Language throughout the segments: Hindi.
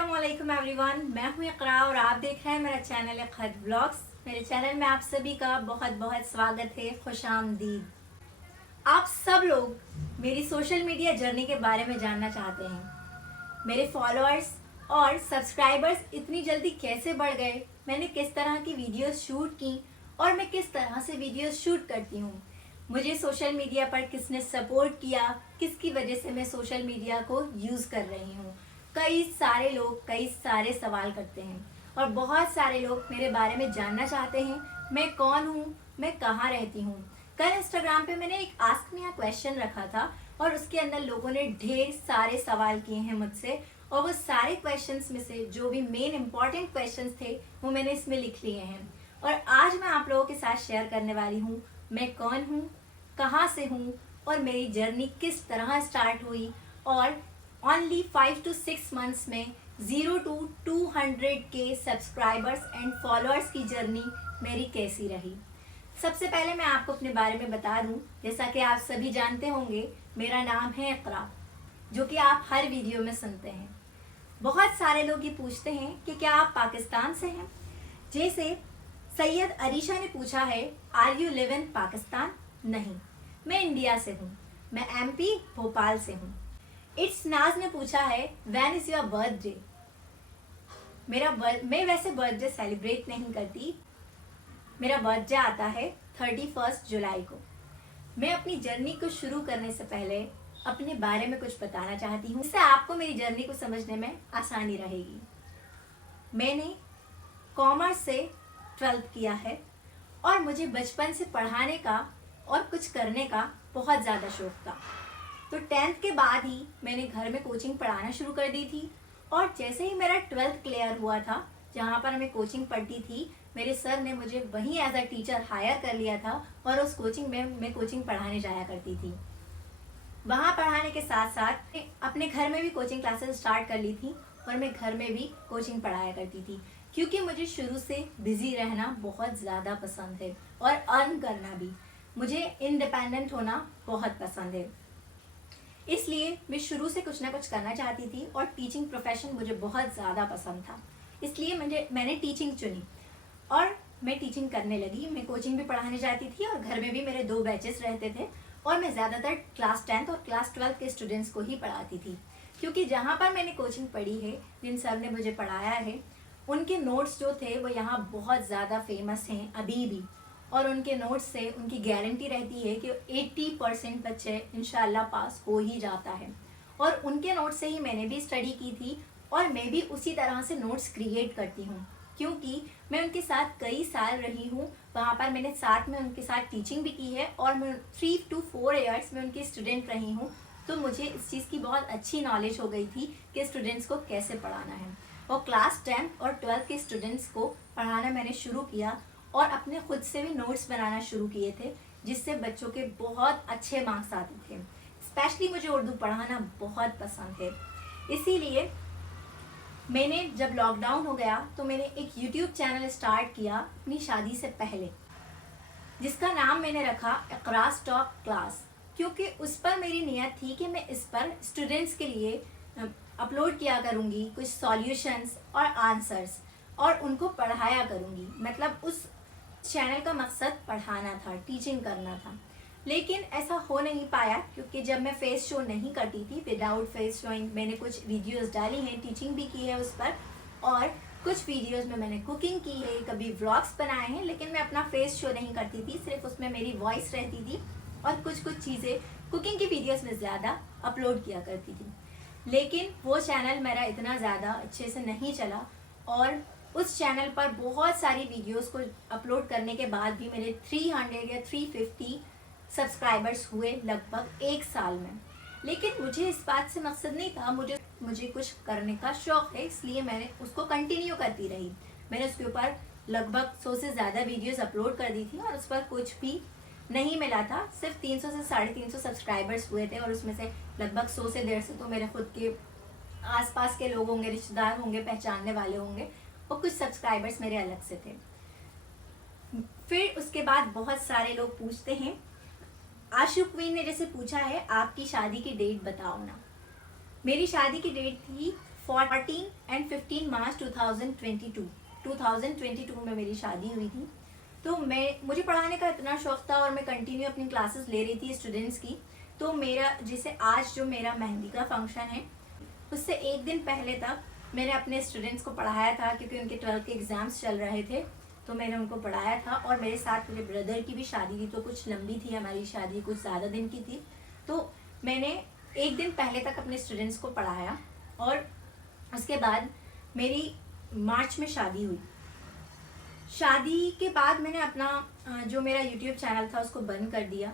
अस्सलामुअलैकुम एवरीवन, मैं हूँ इकरा और आप देख रहे हैं मेरा चैनल खत ब्लॉग्स। मेरे चैनल में आप सभी का बहुत बहुत स्वागत है, खुशामदीद। आप सब लोग मेरी सोशल मीडिया जर्नी के बारे में जानना चाहते हैं। मेरे फॉलोअर्स और सब्सक्राइबर्स इतनी जल्दी कैसे बढ़ गए, मैंने किस तरह की वीडियोस शूट की और मैं किस तरह से वीडियोस शूट करती हूँ, मुझे सोशल मीडिया पर किसने सपोर्ट किया, किसकी वजह से मैं सोशल मीडिया को यूज़ कर रही हूँ। कई सारे लोग कई सारे सवाल करते हैं और बहुत सारे लोग मेरे बारे में जानना चाहते हैं। मैं कौन हूँ, मैं कहाँ रहती हूँ। कल इंस्टाग्राम पे मैंने एक आस्क मी अ क्वेश्चन रखा था और उसके अंदर लोगों ने ढेर सारे सवाल किए हैं मुझसे, और वो सारे क्वेश्चंस में से जो भी मेन इंपॉर्टेंट क्वेश्चंस थे वो मैंने इसमें लिख लिए हैं। और आज मैं आप लोगों के साथ शेयर करने वाली हूँ मैं कौन हूँ, कहाँ से हूँ और मेरी जर्नी किस तरह स्टार्ट हुई, और ओनली 5 to 6 मंथ्स में 0 to 200K subscribers and followers की जर्नी मेरी कैसी रही। सबसे पहले मैं आपको अपने बारे में बता दूं, जैसा कि आप सभी जानते होंगे मेरा नाम है इकरा, जो कि आप हर वीडियो में सुनते हैं। बहुत सारे लोग ये पूछते हैं कि क्या आप पाकिस्तान से हैं। जैसे सैयद अरीशा ने पूछा है, are you live in Pakistan. नहीं, मैं इंडिया से हूँ, मैं MP भोपाल से हूँ। इट्स नाज ने पूछा है, व्हेन इज योर बर्थडे। मैं वैसे बर्थडे सेलिब्रेट नहीं करती, मेरा बर्थडे आता है 31 जुलाई को। मैं अपनी जर्नी को शुरू करने से पहले अपने बारे में कुछ बताना चाहती हूँ, इससे आपको मेरी जर्नी को समझने में आसानी रहेगी। मैंने कॉमर्स से 12th किया है और मुझे बचपन से पढ़ाने का और कुछ करने का बहुत ज़्यादा शौक था। तो 10th के बाद ही मैंने घर में कोचिंग पढ़ाना शुरू कर दी थी, और जैसे ही मेरा 12th क्लियर हुआ था, जहाँ पर मैं कोचिंग पढ़ती थी, मेरे सर ने मुझे वहीं एज अ टीचर हायर कर लिया था और उस कोचिंग में मैं कोचिंग पढ़ाने जाया करती थी। वहाँ पढ़ाने के साथ साथ अपने घर में भी कोचिंग क्लासेस स्टार्ट कर ली थी और मैं घर में भी कोचिंग पढ़ाया करती थी, क्योंकि मुझे शुरू से बिजी रहना बहुत ज़्यादा पसंद है और अर्न करना भी। मुझे इंडिपेंडेंट होना बहुत पसंद है, इसलिए मैं शुरू से कुछ ना कुछ करना चाहती थी और टीचिंग प्रोफेशन मुझे बहुत ज़्यादा पसंद था। इसलिए मैंने टीचिंग चुनी और मैं टीचिंग करने लगी। मैं कोचिंग भी पढ़ाने जाती थी और घर में भी मेरे 2 बैचेस रहते थे, और मैं ज़्यादातर क्लास 10th और क्लास 12th के स्टूडेंट्स को ही पढ़ाती थी, क्योंकि जहाँ पर मैंने कोचिंग पढ़ी है, जिन सर ने मुझे पढ़ाया है, उनके नोट्स जो थे वो यहाँ बहुत ज़्यादा फेमस हैं अभी भी, और उनके नोट्स से उनकी गारंटी रहती है कि 80% बच्चे इंशाल्लाह पास हो ही जाता है। और उनके नोट्स से ही मैंने भी स्टडी की थी और मैं भी उसी तरह से नोट्स क्रिएट करती हूँ, क्योंकि मैं उनके साथ कई साल रही हूँ। वहाँ पर मैंने साथ में उनके साथ टीचिंग भी की है और मैं 3 to 4 ईयर्स में उनकी स्टूडेंट रही हूँ। तो मुझे इस चीज़ की बहुत अच्छी नॉलेज हो गई थी कि स्टूडेंट्स को कैसे पढ़ाना है। और क्लास 10th और 12th के स्टूडेंट्स को पढ़ाना मैंने शुरू किया और अपने खुद से भी नोट्स बनाना शुरू किए थे, जिससे बच्चों के बहुत अच्छे मार्क्स आते थे। स्पेशली मुझे उर्दू पढ़ाना बहुत पसंद है, इसीलिए मैंने जब लॉकडाउन हो गया तो मैंने एक YouTube चैनल स्टार्ट किया अपनी शादी से पहले, जिसका नाम मैंने रखा इकरास टॉक क्लास, क्योंकि उस पर मेरी नियत थी कि मैं इस पर स्टूडेंट्स के लिए अपलोड किया करूँगी कुछ सॉल्यूशंस और आंसर्स, और उनको पढ़ाया करूँगी। मतलब उस चैनल का मकसद पढ़ाना था, टीचिंग करना था। लेकिन ऐसा हो नहीं पाया, क्योंकि जब मैं फेस शो नहीं करती थी, विदाउट फेस शोइंग मैंने कुछ वीडियोस डाली हैं, टीचिंग भी की है उस पर, और कुछ वीडियोस में मैंने कुकिंग की है, कभी व्लॉग्स बनाए हैं, लेकिन मैं अपना फेस शो नहीं करती थी, सिर्फ उसमें मेरी वॉइस रहती थी और कुछ चीज़ें कुकिंग की वीडियोज़ में ज़्यादा अपलोड किया करती थी। लेकिन वो चैनल मेरा इतना ज़्यादा अच्छे से नहीं चला, और उस चैनल पर बहुत सारी वीडियोस को अपलोड करने के बाद भी मेरे 300 या 350 सब्सक्राइबर्स हुए लगभग 1 साल में। लेकिन मुझे इस बात से मकसद नहीं था, मुझे कुछ करने का शौक़ है, इसलिए मैंने उसको कंटिन्यू करती रही। मैंने उसके ऊपर लगभग 100 से ज़्यादा वीडियोस अपलोड कर दी थी और उस पर कुछ भी नहीं मिला था। सिर्फ 300 से 350 सब्सक्राइबर्स हुए थे, और उसमें से लगभग 100 से 150 तो मेरे खुद के आसपास के लोग होंगे, रिश्तेदार होंगे, पहचानने वाले होंगे, और कुछ सब्सक्राइबर्स मेरे अलग से थे। फिर उसके बाद बहुत सारे लोग पूछते हैं, आशु क्वीन ने जैसे पूछा है, आपकी शादी की डेट बताओ ना। मेरी शादी की डेट थी 14 एंड 15 मार्च 2022 में मेरी शादी हुई थी। तो मुझे पढ़ाने का इतना शौक था और मैं कंटिन्यू अपनी क्लासेस ले रही थी स्टूडेंट्स की। तो मेरा जैसे आज जो मेरा मेहंदी का फंक्शन है उससे एक दिन पहले तक मैंने अपने स्टूडेंट्स को पढ़ाया था, क्योंकि उनके 12th के एग्ज़ाम्स चल रहे थे। तो मैंने उनको पढ़ाया था और मेरे साथ मेरे ब्रदर की भी शादी थी, तो कुछ लंबी थी हमारी शादी, कुछ ज़्यादा दिन की थी। तो मैंने एक दिन पहले तक अपने स्टूडेंट्स को पढ़ाया और उसके बाद मेरी मार्च में शादी हुई। शादी के बाद मैंने अपना जो मेरा यूट्यूब चैनल था उसको बंद कर दिया,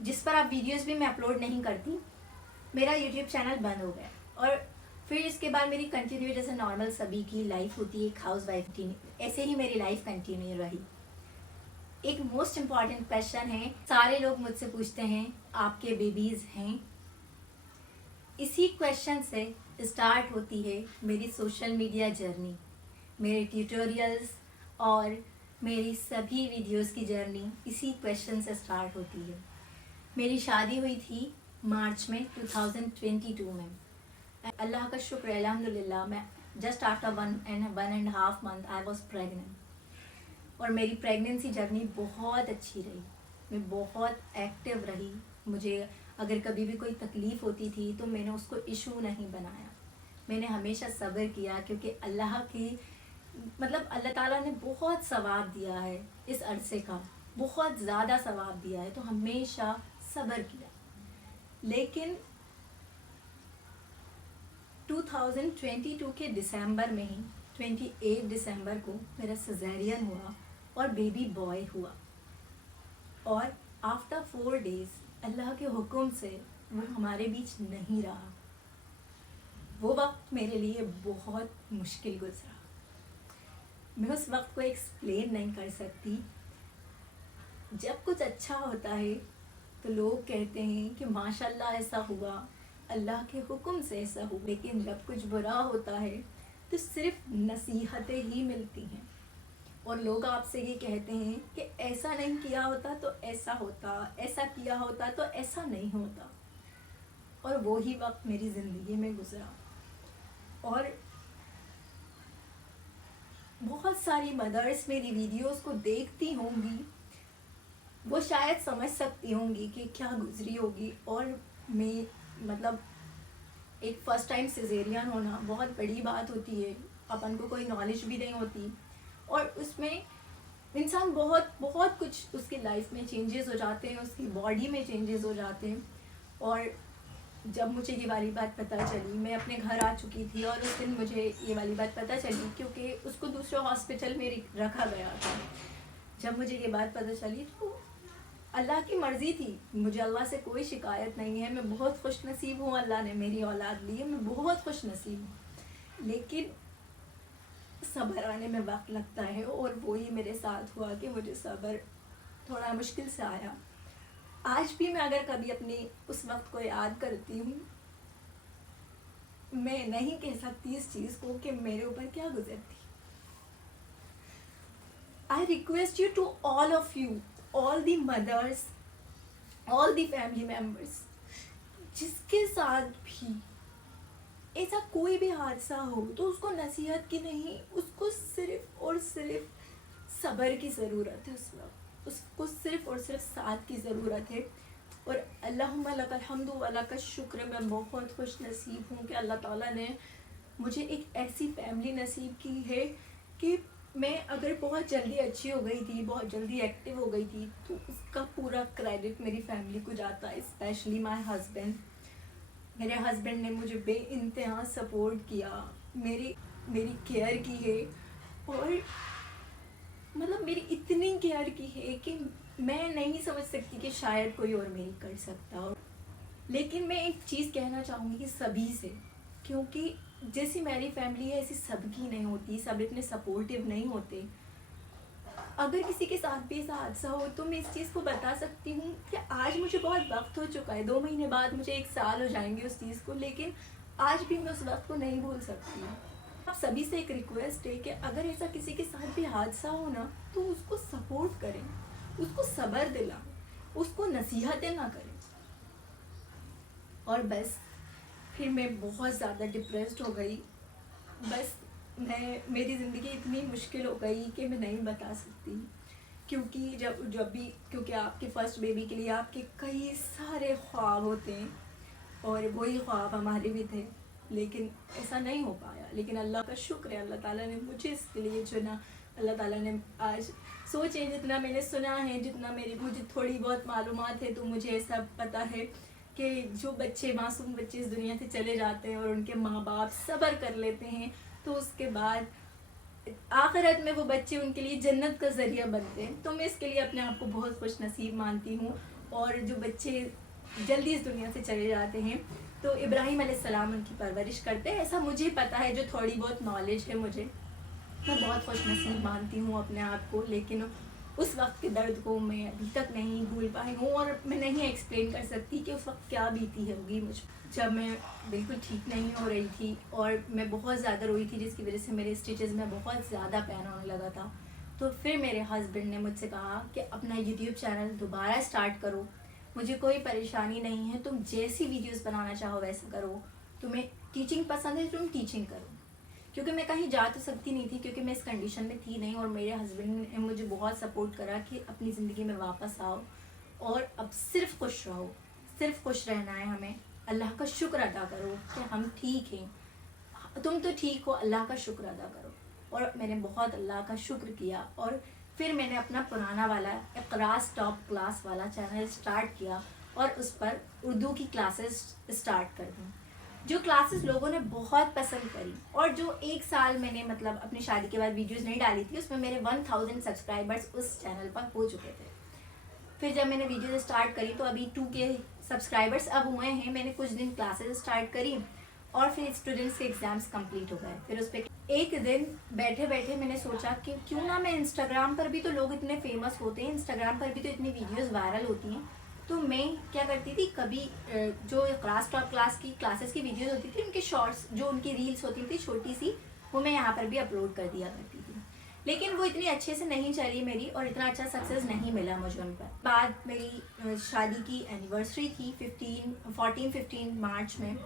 जिस पर आप वीडियोस भी मैं अपलोड नहीं करती। मेरा यूट्यूब चैनल बंद हो गया और फिर इसके बाद मेरी कंटिन्यू, जैसे नॉर्मल सभी की लाइफ होती है, एक हाउस वाइफ की, ऐसे ही मेरी लाइफ कंटिन्यू रही। एक मोस्ट इम्पॉर्टेंट क्वेश्चन है, सारे लोग मुझसे पूछते हैं आपके बेबीज हैं? इसी क्वेश्चन से स्टार्ट होती है मेरी सोशल मीडिया जर्नी, मेरे ट्यूटोरियल्स और मेरी सभी वीडियोस की जर्नी इसी क्वेश्चन से स्टार्ट होती है। मेरी शादी हुई थी मार्च में 2022 में। अल्लाह का शुक्र है, अल्हम्दुलिल्लाह, मैं just after 1.5 month I was pregnant. और मेरी प्रेगनेंसी जर्नी बहुत अच्छी रही, मैं बहुत एक्टिव रही। मुझे अगर कभी भी कोई तकलीफ़ होती थी तो मैंने उसको इशू नहीं बनाया, मैंने हमेशा सब्र किया, क्योंकि अल्लाह ताला ने बहुत सवाब दिया है इस अरसे का, बहुत ज़्यादा सवाब दिया है, तो हमेशा सब्र किया। लेकिन 2022 के दिसंबर में ही 28 दिसंबर को मेरा सिजेरियन हुआ और बेबी बॉय हुआ। और आफ्टर 4 days अल्लाह के हुक्म से वो हमारे बीच नहीं रहा। वो वक्त मेरे लिए बहुत मुश्किल गुजरा, मैं उस वक्त को एक्सप्लेन नहीं कर सकती। जब कुछ अच्छा होता है तो लोग कहते हैं कि माशाल्लाह ऐसा हुआ, अल्लाह के हुक्म से ऐसा हुआ। लेकिन जब कुछ बुरा होता है तो सिर्फ नसीहतें ही मिलती हैं और लोग आपसे ये कहते हैं कि ऐसा नहीं किया होता तो ऐसा होता, ऐसा किया होता तो ऐसा नहीं होता। और वो ही वक्त मेरी ज़िंदगी में गुजरा। और बहुत सारी मदर्स मेरी वीडियोस को देखती होंगी, वो शायद समझ सकती होंगी कि क्या गुजरी होगी। और मैं एक फ़र्स्ट टाइम सिजेरियन होना बहुत बड़ी बात होती है, अपन को कोई नॉलेज भी नहीं होती और उसमें इंसान बहुत कुछ उसकी लाइफ में चेंजेस हो जाते हैं, उसकी बॉडी में चेंजेस हो जाते हैं। और जब मुझे ये वाली बात पता चली, मैं अपने घर आ चुकी थी और उस दिन मुझे ये वाली बात पता चली, क्योंकि उसको दूसरे हॉस्पिटल में रखा गया था। जब मुझे ये बात पता चली तो अल्लाह की मर्ज़ी थी, मुझे अल्लाह से कोई शिकायत नहीं है, मैं बहुत खुश नसीब हूँ, अल्लाह ने मेरी औलाद ली है, मैं बहुत खुश नसीब हूँ। लेकिन सब्र आने में वक्त लगता है और वो ही मेरे साथ हुआ कि मुझे सब्र थोड़ा मुश्किल से आया। आज भी मैं अगर कभी अपनी उस वक्त को याद करती हूँ, मैं नहीं कह सकती इस चीज़ को कि मेरे ऊपर क्या गुजरती। I request you to all of you, all the mothers, all the family members, जिसके साथ भी ऐसा कोई भी हादसा हो तो उसको नसीहत की नहीं, उसको सिर्फ और सिर्फ सब्र की ज़रूरत है। उस वक्त उसको सिर्फ और सिर्फ साथ की ज़रूरत है। और अल्लाहुम्मा लकल हम्दु व लकल शुक्र, मैं बहुत खुश नसीब हूँ कि अल्लाह ताला ने मुझे एक ऐसी फैमिली नसीब की है कि मैं अगर बहुत जल्दी अच्छी हो गई थी, बहुत जल्दी एक्टिव हो गई थी, तो उसका पूरा क्रेडिट मेरी फैमिली को जाता है, स्पेशली माय हस्बैंड। मेरे हस्बैंड ने मुझे बेइंतहा सपोर्ट किया, मेरी केयर की है और मेरी इतनी केयर की है कि मैं नहीं समझ सकती कि शायद कोई और मेरी कर सकता हो। लेकिन मैं एक चीज़ कहना चाहूँगी कि सभी से, क्योंकि जैसी मेरी फैमिली है ऐसी सबकी नहीं होती, सब इतने सपोर्टिव नहीं होते। अगर किसी के साथ भी ऐसा हादसा हो तो मैं इस चीज़ को बता सकती हूँ कि आज मुझे बहुत वक्त हो चुका है, 2 महीने बाद मुझे 1 साल हो जाएंगे उस चीज़ को, लेकिन आज भी मैं उस वक्त को नहीं भूल सकती हूँ। आप सभी से एक रिक्वेस्ट है कि अगर ऐसा किसी के साथ भी हादसा हो ना, तो उसको सपोर्ट करें, उसको सब्र दिलाएं, उसको नसीहतें ना करें। और बस फिर मैं बहुत ज़्यादा डिप्रेस्ड हो गई। बस मेरी ज़िंदगी इतनी मुश्किल हो गई कि मैं नहीं बता सकती। क्योंकि जब भी क्योंकि आपके फर्स्ट बेबी के लिए आपके कई सारे ख्वाब होते हैं और वही ख्वाब हमारे भी थे, लेकिन ऐसा नहीं हो पाया। लेकिन अल्लाह का शुक्र है, अल्लाह ताला ने मुझे इसके लिए चुना। अल्लाह ताला ने आज सोचे, जितना मैंने सुना है, जितना मुझे थोड़ी बहुत मालूमात है, तो मुझे ऐसा पता है कि जो बच्चे, मासूम बच्चे इस दुनिया से चले जाते हैं और उनके माँ बाप सब्र कर लेते हैं, तो उसके बाद आखिरत में वो बच्चे उनके लिए जन्नत का ज़रिया बनते हैं। तो मैं इसके लिए अपने आप को बहुत खुश नसीब मानती हूँ। और जो बच्चे जल्दी इस दुनिया से चले जाते हैं, तो इब्राहिम अलैहिस्सलाम उनकी परवरिश करते हैं, ऐसा मुझे पता है। जो थोड़ी बहुत नॉलेज है मुझे, मैं बहुत खुश नसीब मानती हूँ अपने आप को। लेकिन उस वक्त के दर्द को मैं अभी तक नहीं भूल पाई हूँ और मैं नहीं एक्सप्लेन कर सकती कि उस वक्त क्या बीती होगी मुझ, जब मैं बिल्कुल ठीक नहीं हो रही थी और मैं बहुत ज़्यादा रोई थी, जिसकी वजह से मेरे स्टिचेस में बहुत ज़्यादा पेन होने लगा था। तो फिर मेरे हस्बैंड ने मुझसे कहा कि अपना यूट्यूब चैनल दोबारा स्टार्ट करो, मुझे कोई परेशानी नहीं है, तुम जैसी वीडियोस बनाना चाहो वैसे करो, तुम्हें टीचिंग पसंद है तुम टीचिंग करो। क्योंकि मैं कहीं जा तो सकती नहीं थी, क्योंकि मैं इस कंडीशन में थी नहीं। और मेरे हस्बैंड ने मुझे बहुत सपोर्ट करा कि अपनी ज़िंदगी में वापस आओ और अब सिर्फ खुश रहो, सिर्फ खुश रहना है हमें। अल्लाह का शुक्र अदा करो कि हम ठीक हैं, तुम तो ठीक हो, अल्लाह का शुक्र अदा करो। और मैंने बहुत अल्लाह का शुक्र किया। और फिर मैंने अपना पुराना वाला इक़रास टॉप क्लास वाला चैनल स्टार्ट किया और उस पर उर्दू की क्लासेस स्टार्ट कर दी, जो क्लासेस लोगों ने बहुत पसंद करी। और जो एक साल मैंने मतलब अपनी शादी के बाद वीडियोस नहीं डाली थी, उसमें मेरे 1000 सब्सक्राइबर्स उस चैनल पर हो चुके थे। फिर जब मैंने वीडियोस स्टार्ट करी तो अभी 2K सब्सक्राइबर्स अब हुए हैं। मैंने कुछ दिन क्लासेस स्टार्ट करी और फिर स्टूडेंट्स के एग्ज़ाम्स कंप्लीट हो गए। फिर उस पर एक दिन बैठे बैठे मैंने सोचा कि क्यों ना मैं इंस्टाग्राम पर भी, तो लोग इतने फेमस होते हैं, इंस्टाग्राम पर भी तो इतनी वीडियोज़ वायरल होती हैं, तो मैं क्या करती थी, कभी जो क्लास टॉप क्लास की क्लासेस की वीडियोस होती थी, उनके शॉर्ट्स, जो उनकी रील्स होती थी छोटी सी, वो मैं यहाँ पर भी अपलोड कर दिया करती थी। लेकिन वो इतनी अच्छे से नहीं चली मेरी और इतना अच्छा सक्सेस नहीं मिला मुझे उन पर। बाद मेरी शादी की एनिवर्सरी थी 15 मार्च में।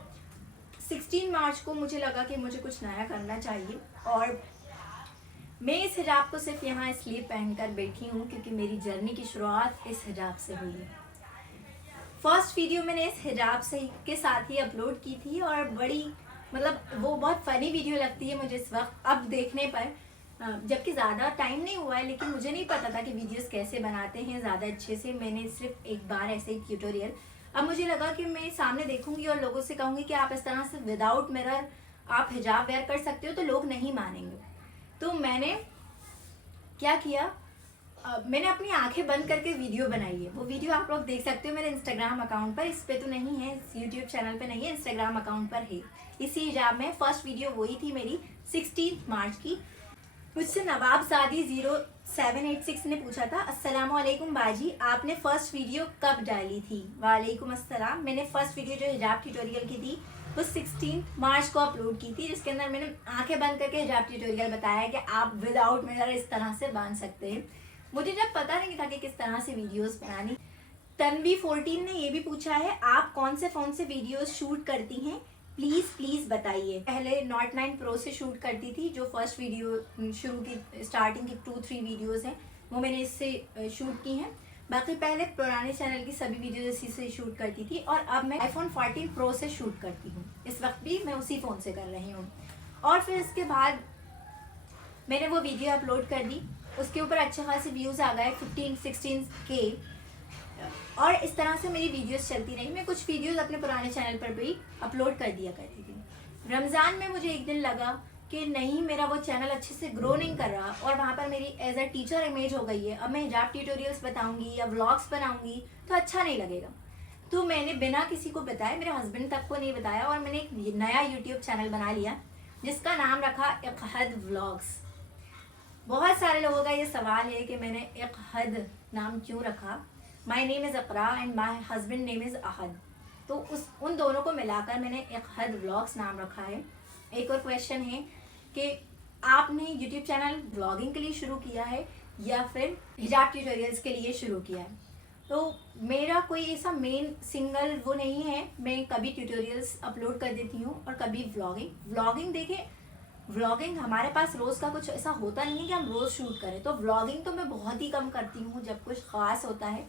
16 मार्च को मुझे लगा कि मुझे कुछ नया करना चाहिए और मैं इस हिजाब को सिर्फ यहाँ इसलिए पहनकर बैठी हूँ क्योंकि मेरी जर्नी की शुरुआत इस हिजाब से हुई है। फर्स्ट वीडियो मैंने इस हिजाब से के साथ ही अपलोड की थी और बड़ी मतलब वो बहुत फ़नी वीडियो लगती है मुझे इस वक्त अब देखने पर, जबकि ज़्यादा टाइम नहीं हुआ है। लेकिन मुझे नहीं पता था कि वीडियोस कैसे बनाते हैं ज़्यादा अच्छे से। मैंने सिर्फ एक बार ऐसे ही ट्यूटोरियल, अब मुझे लगा कि मैं सामने देखूंगी और लोगों से कहूँगी कि आप इस तरह से विदाउट मिरर आप हिजाब वेयर कर सकते हो, तो लोग नहीं मानेंगे। तो मैंने क्या किया, मैंने अपनी आंखें बंद करके वीडियो बनाई है। वो वीडियो आप लोग देख सकते हो मेरे इंस्टाग्राम अकाउंट पर, इस पे तो नहीं है, यूट्यूब चैनल पे नहीं है, इंस्टाग्राम अकाउंट पर है। इसी हिजाब में फर्स्ट वीडियो वही थी मेरी 16 मार्च की। मुझसे नवाबजादी 0786 ने पूछा था, अस्सलाम वालेकुम बाजी, आपने फर्स्ट वीडियो कब डाली थी? वालेकुम अस्सलाम। मैंने फर्स्ट वीडियो जो हिजाब ट्यूटोरियल की थी वो 16 मार्च को अपलोड की थी, जिसके अंदर मैंने आंखें बंद करके हिजाब ट्यूटोरियल बताया कि आप विदाउट मिरर इस तरह से बांध सकते हैं। मुझे जब पता नहीं था कि किस तरह से वीडियोस बनानी। तन्वी 14 ने ये भी पूछा है, आप कौन से फ़ोन से वीडियोस शूट करती हैं, प्लीज़ बताइए। पहले Note 9 Pro से शूट करती थी, जो फर्स्ट वीडियो शुरू की स्टार्टिंग की 2-3 वीडियोस हैं वो मैंने इससे शूट की हैं। बाकी पहले पुराने चैनल की सभी वीडियोस इसी से शूट करती थी और अब मैं iPhone 14 Pro से शूट करती हूँ। इस वक्त भी मैं उसी फ़ोन से कर रही हूँ। और फिर इसके बाद मैंने वो वीडियो अपलोड कर दी, उसके ऊपर अच्छे खासे व्यूज़ आ गए 15-16K और इस तरह से मेरी वीडियोस चलती रही। मैं कुछ वीडियोस अपने पुराने चैनल पर भी अपलोड कर दिया करती थी। रमज़ान में मुझे एक दिन लगा कि नहीं, मेरा वो चैनल अच्छे से ग्रो नहीं कर रहा और वहाँ पर मेरी एज अ टीचर इमेज हो गई है। अब मैं हिजाब ट्यूटोरियल्स बताऊँगी या व्लॉग्स बनाऊँगी तो अच्छा नहीं लगेगा। तो मैंने बिना किसी को बताए, मेरे हस्बैंड तक को नहीं बताया, और मैंने एक नया यूट्यूब चैनल बना लिया जिसका नाम रखा इक़हद व्लॉग्स। बहुत सारे लोगों का ये सवाल है कि मैंने इक़हद नाम क्यों रखा। My name is Iqra and my husband name is Ahad, तो उन दोनों को मिलाकर मैंने इक़हद व्लॉग्स नाम रखा है। एक और क्वेश्चन है कि आपने यूट्यूब चैनल व्लॉगिंग के लिए शुरू किया है या फिर हिजाब ट्यूटोरियल्स के लिए शुरू किया है? तो मेरा कोई ऐसा मेन सिंगल वो नहीं है, मैं कभी ट्यूटोरियल्स अपलोड कर देती हूँ और कभी व्लॉगिंग देखिए, व्लॉगिंग हमारे पास रोज़ का कुछ ऐसा होता नहीं है कि हम रोज़ शूट करें, तो व्लॉगिंग तो मैं बहुत ही कम करती हूँ जब कुछ ख़ास होता है।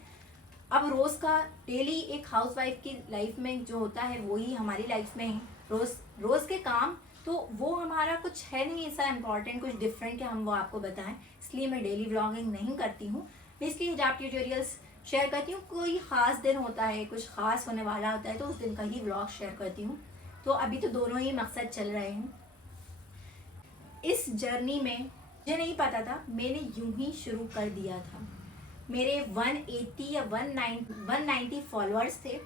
अब रोज़ का डेली एक हाउसवाइफ की लाइफ में जो होता है वही हमारी लाइफ में है, रोज़ के काम, तो वो हमारा कुछ है नहीं ऐसा इम्पॉर्टेंट, कुछ डिफरेंट कि हम वो आपको बताएं, इसलिए मैं डेली व्लॉगिंग नहीं करती हूँ। इसलिए हिजाब ट्यूटोरियल्स शेयर करती हूँ, कोई ख़ास दिन होता है, कुछ ख़ास होने वाला होता है तो उस दिन का ही व्लॉग शेयर करती हूँ। तो अभी तो दोनों ही मकसद चल रहे हैं। इस जर्नी में मुझे नहीं पता था, मैंने यूं ही शुरू कर दिया था। मेरे 180 या 190 फॉलोअर्स थे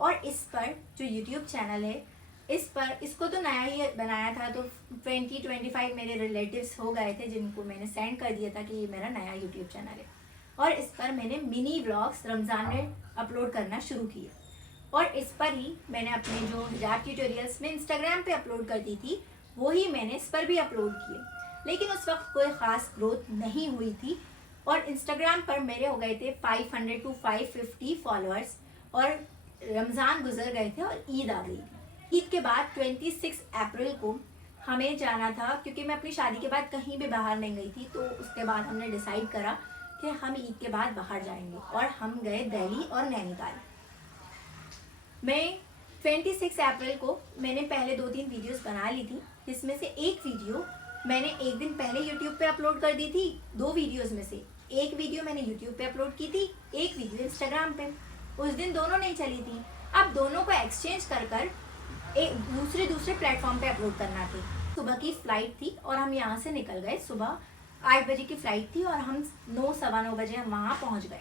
और इस पर जो यूट्यूब चैनल है, इसको तो नया ही बनाया था, तो 20-25 मेरे रिलेटिव्स हो गए थे जिनको मैंने सेंड कर दिया था कि ये मेरा नया यूट्यूब चैनल है। और इस पर मैंने मिनी व्लॉग्स रमज़ान में अपलोड करना शुरू किया और इस पर ही मैंने अपने जो हिजाब ट्यूटोरियल्स में इंस्टाग्राम पे अपलोड करती थी वही मैंने इस पर भी अपलोड किए। लेकिन उस वक्त कोई ख़ास ग्रोथ नहीं हुई थी और इंस्टाग्राम पर मेरे हो गए थे 500 to 550 फॉलोअर्स और रमज़ान गुजर गए थे और ईद आ गई थी। ईद के बाद 26 अप्रैल को हमें जाना था, क्योंकि मैं अपनी शादी के बाद कहीं भी बाहर नहीं गई थी, तो उसके बाद हमने डिसाइड करा कि हम ईद के बाद बाहर जाएंगे और हम गए दिल्ली और नैनीताल। मैं 26 अप्रैल को मैंने पहले 2-3 वीडियोस बना ली थी, जिसमें से एक वीडियो मैंने एक दिन पहले यूट्यूब पे अपलोड कर दी थी। 2 वीडियोस में से एक वीडियो मैंने यूट्यूब पे अपलोड की थी, एक वीडियो इंस्टाग्राम पे। उस दिन दोनों नहीं चली थी, अब दोनों को एक्सचेंज कर एक दूसरे प्लेटफॉर्म पे अपलोड करना थी। सुबह की फ़्लाइट थी और हम यहाँ से निकल गए, सुबह 8 बजे की फ़्लाइट थी और हम 9-9:15 बजे हम वहाँ पहुँच गए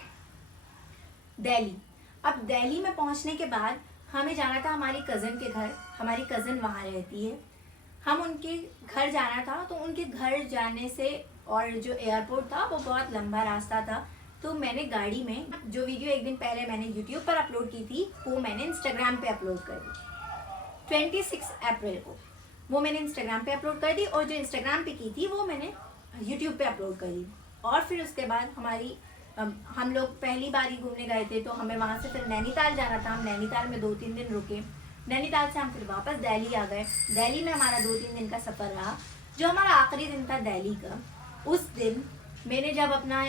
दिल्ली। अब दिल्ली में पहुँचने के बाद हमें जाना था हमारी कज़न के घर, हमारी कज़न वहाँ रहती है, हम उनके घर जाना था। तो उनके घर जाने से और जो एयरपोर्ट था वो बहुत लंबा रास्ता था, तो मैंने गाड़ी में जो वीडियो एक दिन पहले मैंने यूट्यूब पर अपलोड की थी वो मैंने इंस्टाग्राम पे अपलोड कर दी। 26 अप्रैल को वो मैंने इंस्टाग्राम पे अपलोड कर दी और जो इंस्टाग्राम पे की थी वो मैंने यूट्यूब पे अपलोड कर दी। और फिर उसके बाद हम लोग पहली बार ही घूमने गए थे, तो हमें वहाँ से फिर नैनीताल जाना था। हम नैनीताल में 2-3 दिन रुके, नैनीताल से हम फिर वापस दिल्ली आ गए। दिल्ली में हमारा 2-3 दिन का सफ़र रहा। जो हमारा आखिरी दिन था दिल्ली का, उस दिन मैंने जब अपना,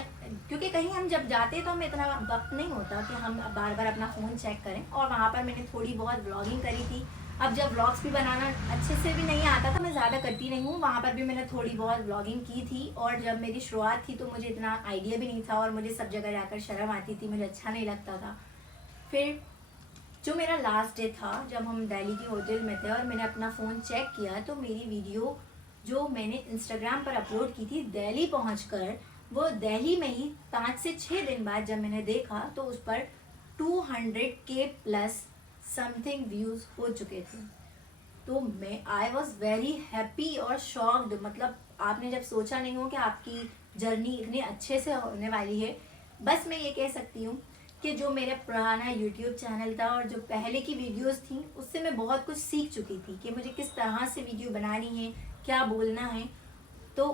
क्योंकि कहीं हम जब जाते तो हमें इतना वक्त नहीं होता कि हम बार बार अपना फ़ोन चेक करें, और वहाँ पर मैंने थोड़ी बहुत व्लॉगिंग करी थी। अब जब व्लॉग्स भी बनाना अच्छे से भी नहीं आता था, मैं ज़्यादा करती नहीं हूँ, वहाँ पर भी मैंने थोड़ी बहुत व्लॉगिंग की थी। और जब मेरी शुरुआत थी तो मुझे इतना आइडिया भी नहीं था और मुझे सब जगह जाकर शर्म आती थी, मुझे अच्छा नहीं लगता था। फिर जो मेरा लास्ट डे था जब हम दिल्ली के होटल में थे और मैंने अपना फ़ोन चेक किया, तो मेरी वीडियो जो मैंने इंस्टाग्राम पर अपलोड की थी दिल्ली पहुंचकर, वो दिल्ली में ही 5 से 6 दिन बाद जब मैंने देखा तो उस पर 200K प्लस समथिंग व्यूज़ हो चुके थे। तो मैं आई वॉज वेरी हैप्पी और शॉक्ड, मतलब आपने जब सोचा नहीं हो कि आपकी जर्नी इतनी अच्छे से होने वाली है। बस मैं ये कह सकती हूँ कि जो मेरा पुराना यूट्यूब चैनल था और जो पहले की वीडियोस थी उससे मैं बहुत कुछ सीख चुकी थी कि मुझे किस तरह से वीडियो बनानी है, क्या बोलना है। तो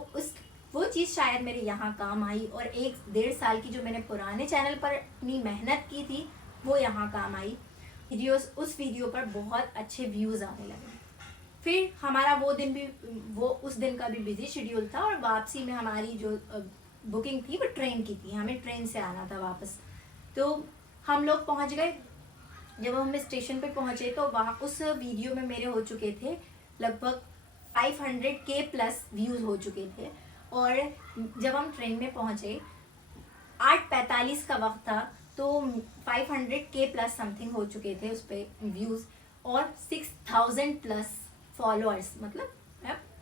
वो चीज़ शायद मेरे यहाँ काम आई, और 1-1.5 साल की जो मैंने पुराने चैनल पर अपनी मेहनत की थी वो यहाँ काम आई। उस वीडियो पर बहुत अच्छे व्यूज़ आने लगे। फिर हमारा उस दिन का भी बिजी शेड्यूल था और वापसी में हमारी जो बुकिंग थी वो ट्रेन की थी, हमें ट्रेन से आना था वापस। तो हम लोग पहुंच गए। जब हम स्टेशन पे पहुंचे तो वहाँ उस वीडियो में मेरे हो चुके थे लगभग 500K प्लस व्यूज़ हो चुके थे। और जब हम ट्रेन में पहुंचे 8:45 का वक्त था, तो 500K प्लस समथिंग हो चुके थे उस पर व्यूज़ और 6000 प्लस फॉलोअर्स।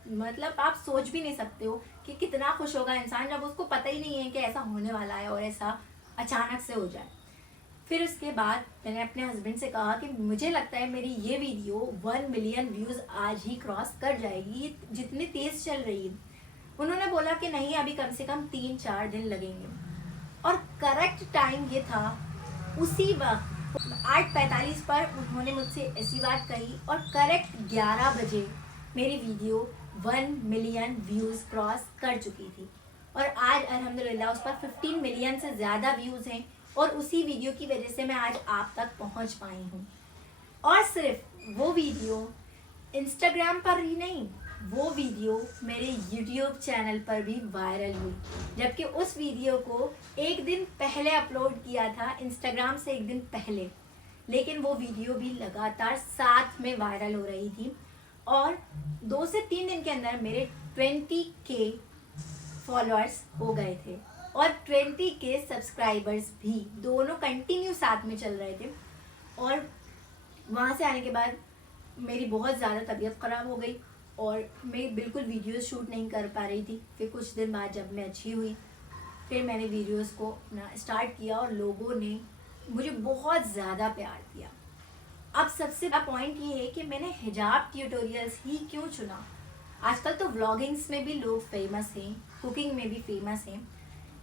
मतलब आप सोच भी नहीं सकते हो कि कितना खुश होगा इंसान जब उसको पता ही नहीं है कि ऐसा होने वाला है और ऐसा अचानक से हो जाए। फिर उसके बाद मैंने अपने हस्बैंड से कहा कि मुझे लगता है मेरी ये वीडियो 1 मिलियन व्यूज़ आज ही क्रॉस कर जाएगी, ये जितनी तेज़ चल रही है। उन्होंने बोला कि नहीं, अभी कम से कम 3-4 दिन लगेंगे। और करेक्ट टाइम ये था, उसी वक्त 8:45 पर उन्होंने मुझसे ऐसी बात कही और करेक्ट 11 बजे मेरी वीडियो 1 मिलियन व्यूज़ क्रॉस कर चुकी थी। और आज अल्हम्दुलिल्लाह उस पर 15 मिलियन से ज़्यादा व्यूज़ हैं। और उसी वीडियो की वजह से मैं आज आप तक पहुंच पाई हूँ। और सिर्फ वो वीडियो इंस्टाग्राम पर ही नहीं, वो वीडियो मेरे यूट्यूब चैनल पर भी वायरल हुई, जबकि उस वीडियो को एक दिन पहले अपलोड किया था, इंस्टाग्राम से एक दिन पहले, लेकिन वो वीडियो भी लगातार साथ में वायरल हो रही थी। और 2 से 3 दिन के अंदर मेरे 20K फॉलोअर्स हो गए थे और 20K सब्सक्राइबर्स भी, दोनों कंटिन्यू साथ में चल रहे थे। और वहाँ से आने के बाद मेरी बहुत ज़्यादा तबीयत ख़राब हो गई और मैं बिल्कुल वीडियोस शूट नहीं कर पा रही थी। फिर कुछ दिन बाद जब मैं अच्छी हुई, फिर मैंने वीडियोस को अपना स्टार्ट किया और लोगों ने मुझे बहुत ज़्यादा प्यार दिया। अब सबसे बड़ा पॉइंट ये है कि मैंने हिजाब ट्यूटोरियल्स ही क्यों चुना। आजकल तो व्लॉगिंग्स में भी लोग फेमस हैं, कुकिंग में भी फेमस हैं।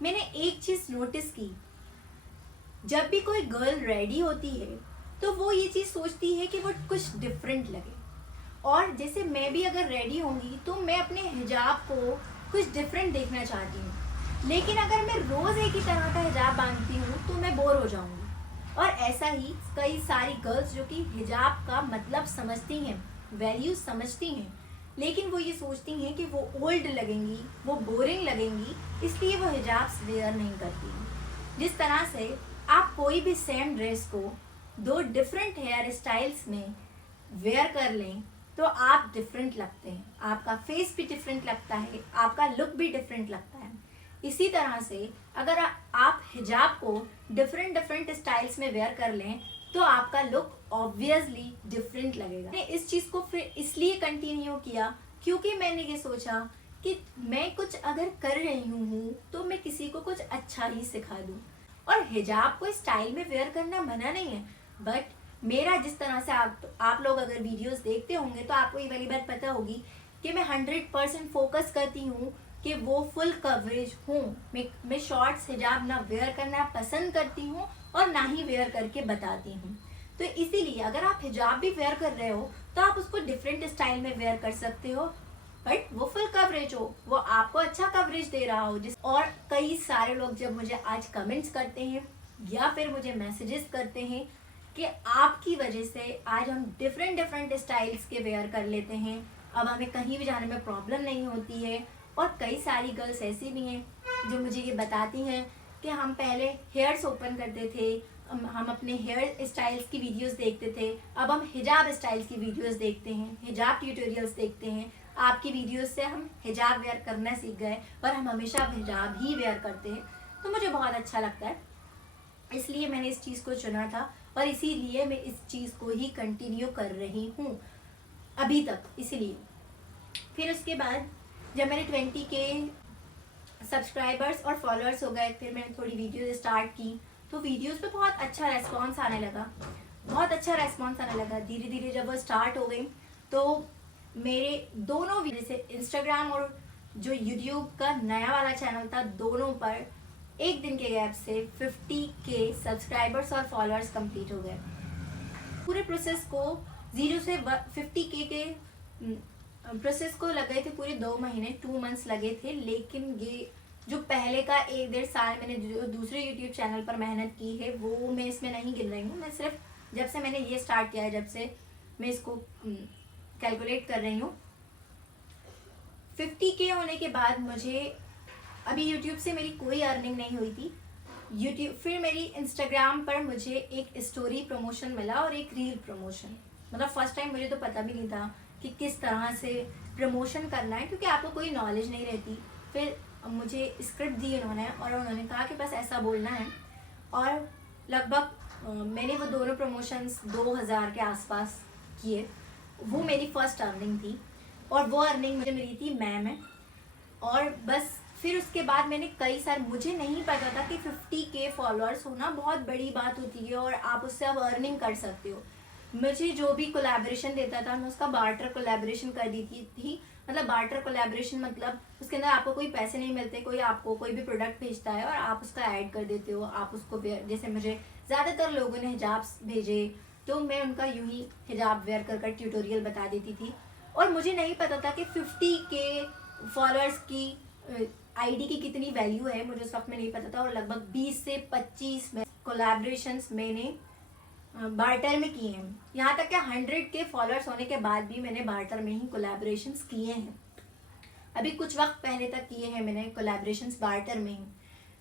मैंने एक चीज़ नोटिस की, जब भी कोई गर्ल रेडी होती है तो वो ये चीज़ सोचती है कि वो कुछ डिफरेंट लगे। और जैसे मैं भी अगर रेडी होंगी तो मैं अपने हिजाब को कुछ डिफरेंट देखना चाहती हूँ, लेकिन अगर मैं रोज़ एक ही तरह का हिजाब बांधती हूँ तो मैं बोर हो जाऊँगी। और ऐसा ही कई सारी गर्ल्स जो कि हिजाब का मतलब समझती हैं, वैल्यू समझती हैं, लेकिन वो ये सोचती हैं कि वो ओल्ड लगेंगी, वो बोरिंग लगेंगी, इसलिए वो हिजाब वेयर नहीं करती हैं। जिस तरह से आप कोई भी सेम ड्रेस को 2 डिफरेंट हेयर स्टाइल्स में वेयर कर लें तो आप डिफरेंट लगते हैं, आपका फेस भी डिफरेंट लगता है, आपका लुक भी डिफरेंट लगता है। इसी तरह से अगर आप हिजाब को डिफरेंट स्टाइल्स में वेयर कर लें तो आपका लुक ऑब्वियसली डिफरेंट लगेगा। मैंने इस चीज़ को फिर इसलिए कंटिन्यू किया क्योंकि मैंने ये सोचा कि मैं कुछ अगर कर रही हूँ तो मैं किसी को कुछ अच्छा ही सिखा दूँ। और हिजाब को स्टाइल में वेयर करना मना नहीं है, बट मेरा जिस तरह से आप लोग अगर वीडियोस देखते होंगे तो आपको ये वाली बात पता होगी कि मैं 100% फोकस करती हूँ कि वो फुल कवरेज हूँ। मैं शॉर्ट्स हिजाब ना वेयर करना पसंद करती हूँ और ना ही वेयर करके बताती हूँ। तो इसीलिए अगर आप हिजाब भी वेयर कर रहे हो तो आप उसको डिफरेंट स्टाइल में वेयर कर सकते हो, बट वो फुल कवरेज हो, वो आपको अच्छा कवरेज दे रहा हो। और कई सारे लोग जब मुझे आज कमेंट्स करते हैं या फिर मुझे मैसेजेस करते हैं कि आपकी वजह से आज हम डिफरेंट स्टाइल्स के वेयर कर लेते हैं, अब हमें कहीं भी जाने में प्रॉब्लम नहीं होती है। और कई सारी गर्ल्स ऐसी भी हैं जो मुझे ये बताती हैं कि हम पहले हेयर्स ओपन करते थे, हम अपने हेयर स्टाइल्स की वीडियोस देखते थे, अब हम हिजाब स्टाइल्स की वीडियोस देखते हैं, हिजाब ट्यूटोरियल्स देखते हैं। आपकी वीडियोस से हम हिजाब वेयर करना सीख गए और हम हमेशा हिजाब ही वेयर करते हैं। तो मुझे बहुत अच्छा लगता है, इसलिए मैंने इस चीज़ को चुना था और इसीलिए मैं इस चीज़ को ही कंटिन्यू कर रही हूँ अभी तक। इसीलिए फिर उसके बाद जब मेरे 20K सब्सक्राइबर्स और फॉलोअर्स हो गए, फिर मैंने थोड़ी वीडियोस स्टार्ट की तो वीडियोस पे बहुत अच्छा रेस्पॉन्स आने लगा, बहुत अच्छा रेस्पॉन्स आने लगा। धीरे धीरे जब वो स्टार्ट हो गई तो मेरे दोनों वीडियो से इंस्टाग्राम और जो यूट्यूब का नया वाला चैनल था, दोनों पर एक दिन के गैप से 50K सब्सक्राइबर्स और फॉलोअर्स कंप्लीट हो गए। पूरे प्रोसेस को 0 से 50K के प्रोसेस को लग गए थे पूरे 2 महीने, 2 मंथ्स लगे थे। लेकिन ये जो पहले का 1-1.5 साल मैंने जो दूसरे यूट्यूब चैनल पर मेहनत की है वो मैं इसमें नहीं गिन रही हूँ। मैं सिर्फ जब से मैंने ये स्टार्ट किया है, जब से मैं इसको कैलकुलेट कर रही हूँ, 50K होने के बाद मुझे अभी यूट्यूब से मेरी कोई अर्निंग नहीं हुई थी। फिर मेरी इंस्टाग्राम पर मुझे एक स्टोरी प्रमोशन मिला और एक रील प्रमोशन। मतलब फर्स्ट टाइम मुझे तो पता भी नहीं था कि किस तरह से प्रमोशन करना है, क्योंकि आपको कोई नॉलेज नहीं रहती। फिर मुझे स्क्रिप्ट दी उन्होंने और उन्होंने कहा कि बस ऐसा बोलना है, और लगभग मैंने वो दोनों प्रमोशंस 2000 के आसपास किए। वो मेरी फर्स्ट अर्निंग थी और वो अर्निंग मुझे मिली थी मई में। और बस फिर उसके बाद मैंने कई सारे, मुझे नहीं पता था कि 50K फॉलोअर्स होना बहुत बड़ी बात होती है और आप उससे अब अर्निंग कर सकते हो। मुझे जो भी कोलैबोरेशन देता था मैं उसका बार्टर कोलैबोरेशन कर दी थी। मतलब बार्टर कोलैबोरेशन मतलब उसके अंदर आपको कोई पैसे नहीं मिलते, कोई आपको कोई भी प्रोडक्ट भेजता है और आप उसका ऐड कर देते हो, आप उसको जैसे मुझे ज़्यादातर लोगों ने हिजाब भेजे तो मैं उनका यूं ही हिजाब वेयर कर ट्यूटोरियल बता देती थी। और मुझे नहीं पता था कि 50K फॉलोअर्स की आईडी की कितनी वैल्यू है मुझे उस वक्त में नहीं पता था, और लगभग 20 से 25 कोलैबोरेशंस मैंने बार्टर में किए हैं। यहाँ तक कि 100 के फॉलोअर्स होने के बाद भी मैंने बार्टर में ही कोलैबोरेशंस किए हैं। अभी कुछ वक्त पहले तक किए हैं मैंने कोलैबोरेशंस बार्टर में ही।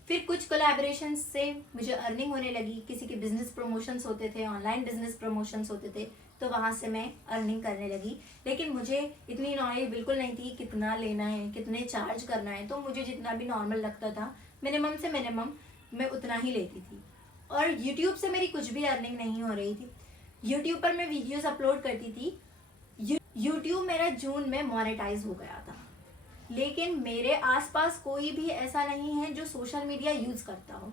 फिर कुछ कोलैबोरेशंस से मुझे अर्निंग होने लगी, किसी के बिजनेस प्रमोशंस होते थे, ऑनलाइन बिजनेस प्रमोशंस होते थे, तो वहाँ से मैं अर्निंग करने लगी। लेकिन मुझे इतनी नॉलेज बिल्कुल नहीं थी कितना लेना है, कितने चार्ज करना है, तो मुझे जितना भी नॉर्मल लगता था मिनिमम से मिनिमम मैं उतना ही लेती थी। और यूट्यूब से मेरी कुछ भी अर्निंग नहीं हो रही थी। यूट्यूब पर मैं वीडियोस अपलोड करती थी। यूट्यूब मेरा जून में मोनेटाइज हो गया था, लेकिन मेरे आसपास कोई भी ऐसा नहीं है जो सोशल मीडिया यूज़ करता हो।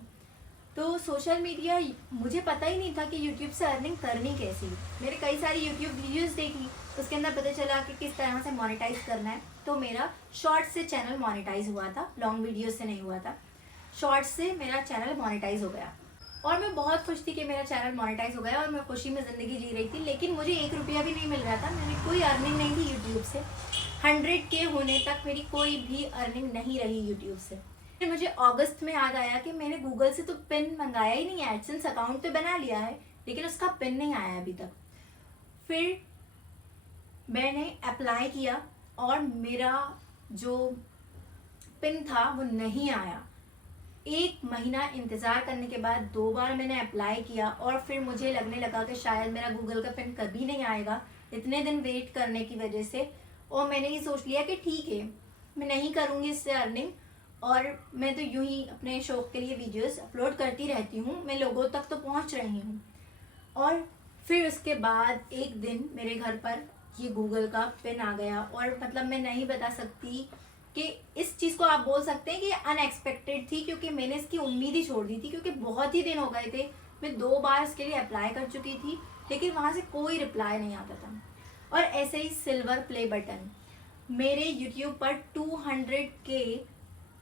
तो सोशल मीडिया मुझे पता ही नहीं था कि यूट्यूब से अर्निंग करनी कैसी। मैंने कई सारी यूट्यूब वीडियोस देखी, उसके अंदर पता चला कि किस तरह से मोनेटाइज करना है। तो मेरा शॉर्ट्स से चैनल मोनेटाइज हुआ था, लॉन्ग वीडियो से नहीं हुआ था। शॉर्ट्स से मेरा चैनल मोनेटाइज हो गया और मैं बहुत खुश थी कि मेरा चैनल मोनेटाइज हो गया और मैं खुशी में ज़िंदगी जी रही थी। लेकिन मुझे 1 रुपया भी नहीं मिल रहा था, मैंने कोई अर्निंग नहीं थी यूट्यूब से। 100K होने तक मेरी कोई भी अर्निंग नहीं रही यूट्यूब से। फिर मुझे अगस्त में याद आया कि मैंने गूगल से तो पिन मंगाया ही नहीं है, एडसेंस अकाउंट तो बना लिया है लेकिन उसका पिन नहीं आया अभी तक। फिर मैंने अप्लाई किया और मेरा जो पिन था वो नहीं आया। 1 महीना इंतज़ार करने के बाद 2 बार मैंने अप्लाई किया और फिर मुझे लगने लगा कि शायद मेरा गूगल का पिन कभी नहीं आएगा इतने दिन वेट करने की वजह से। और मैंने ये सोच लिया कि ठीक है, मैं नहीं करूँगी इससे अर्निंग, और मैं तो यूं ही अपने शौक़ के लिए वीडियोस अपलोड करती रहती हूँ, मैं लोगों तक तो पहुँच रही हूँ। और फिर उसके बाद एक दिन मेरे घर पर ये गूगल का पिन आ गया और मतलब मैं नहीं बता सकती कि इस चीज़ को आप बोल सकते हैं कि अनएक्सपेक्टेड थी, क्योंकि मैंने इसकी उम्मीद ही छोड़ दी थी, क्योंकि बहुत ही दिन हो गए थे। मैं 2 बार इसके लिए अप्लाई कर चुकी थी लेकिन वहाँ से कोई रिप्लाई नहीं आता था। और ऐसे ही सिल्वर प्ले बटन, मेरे यूट्यूब पर 200K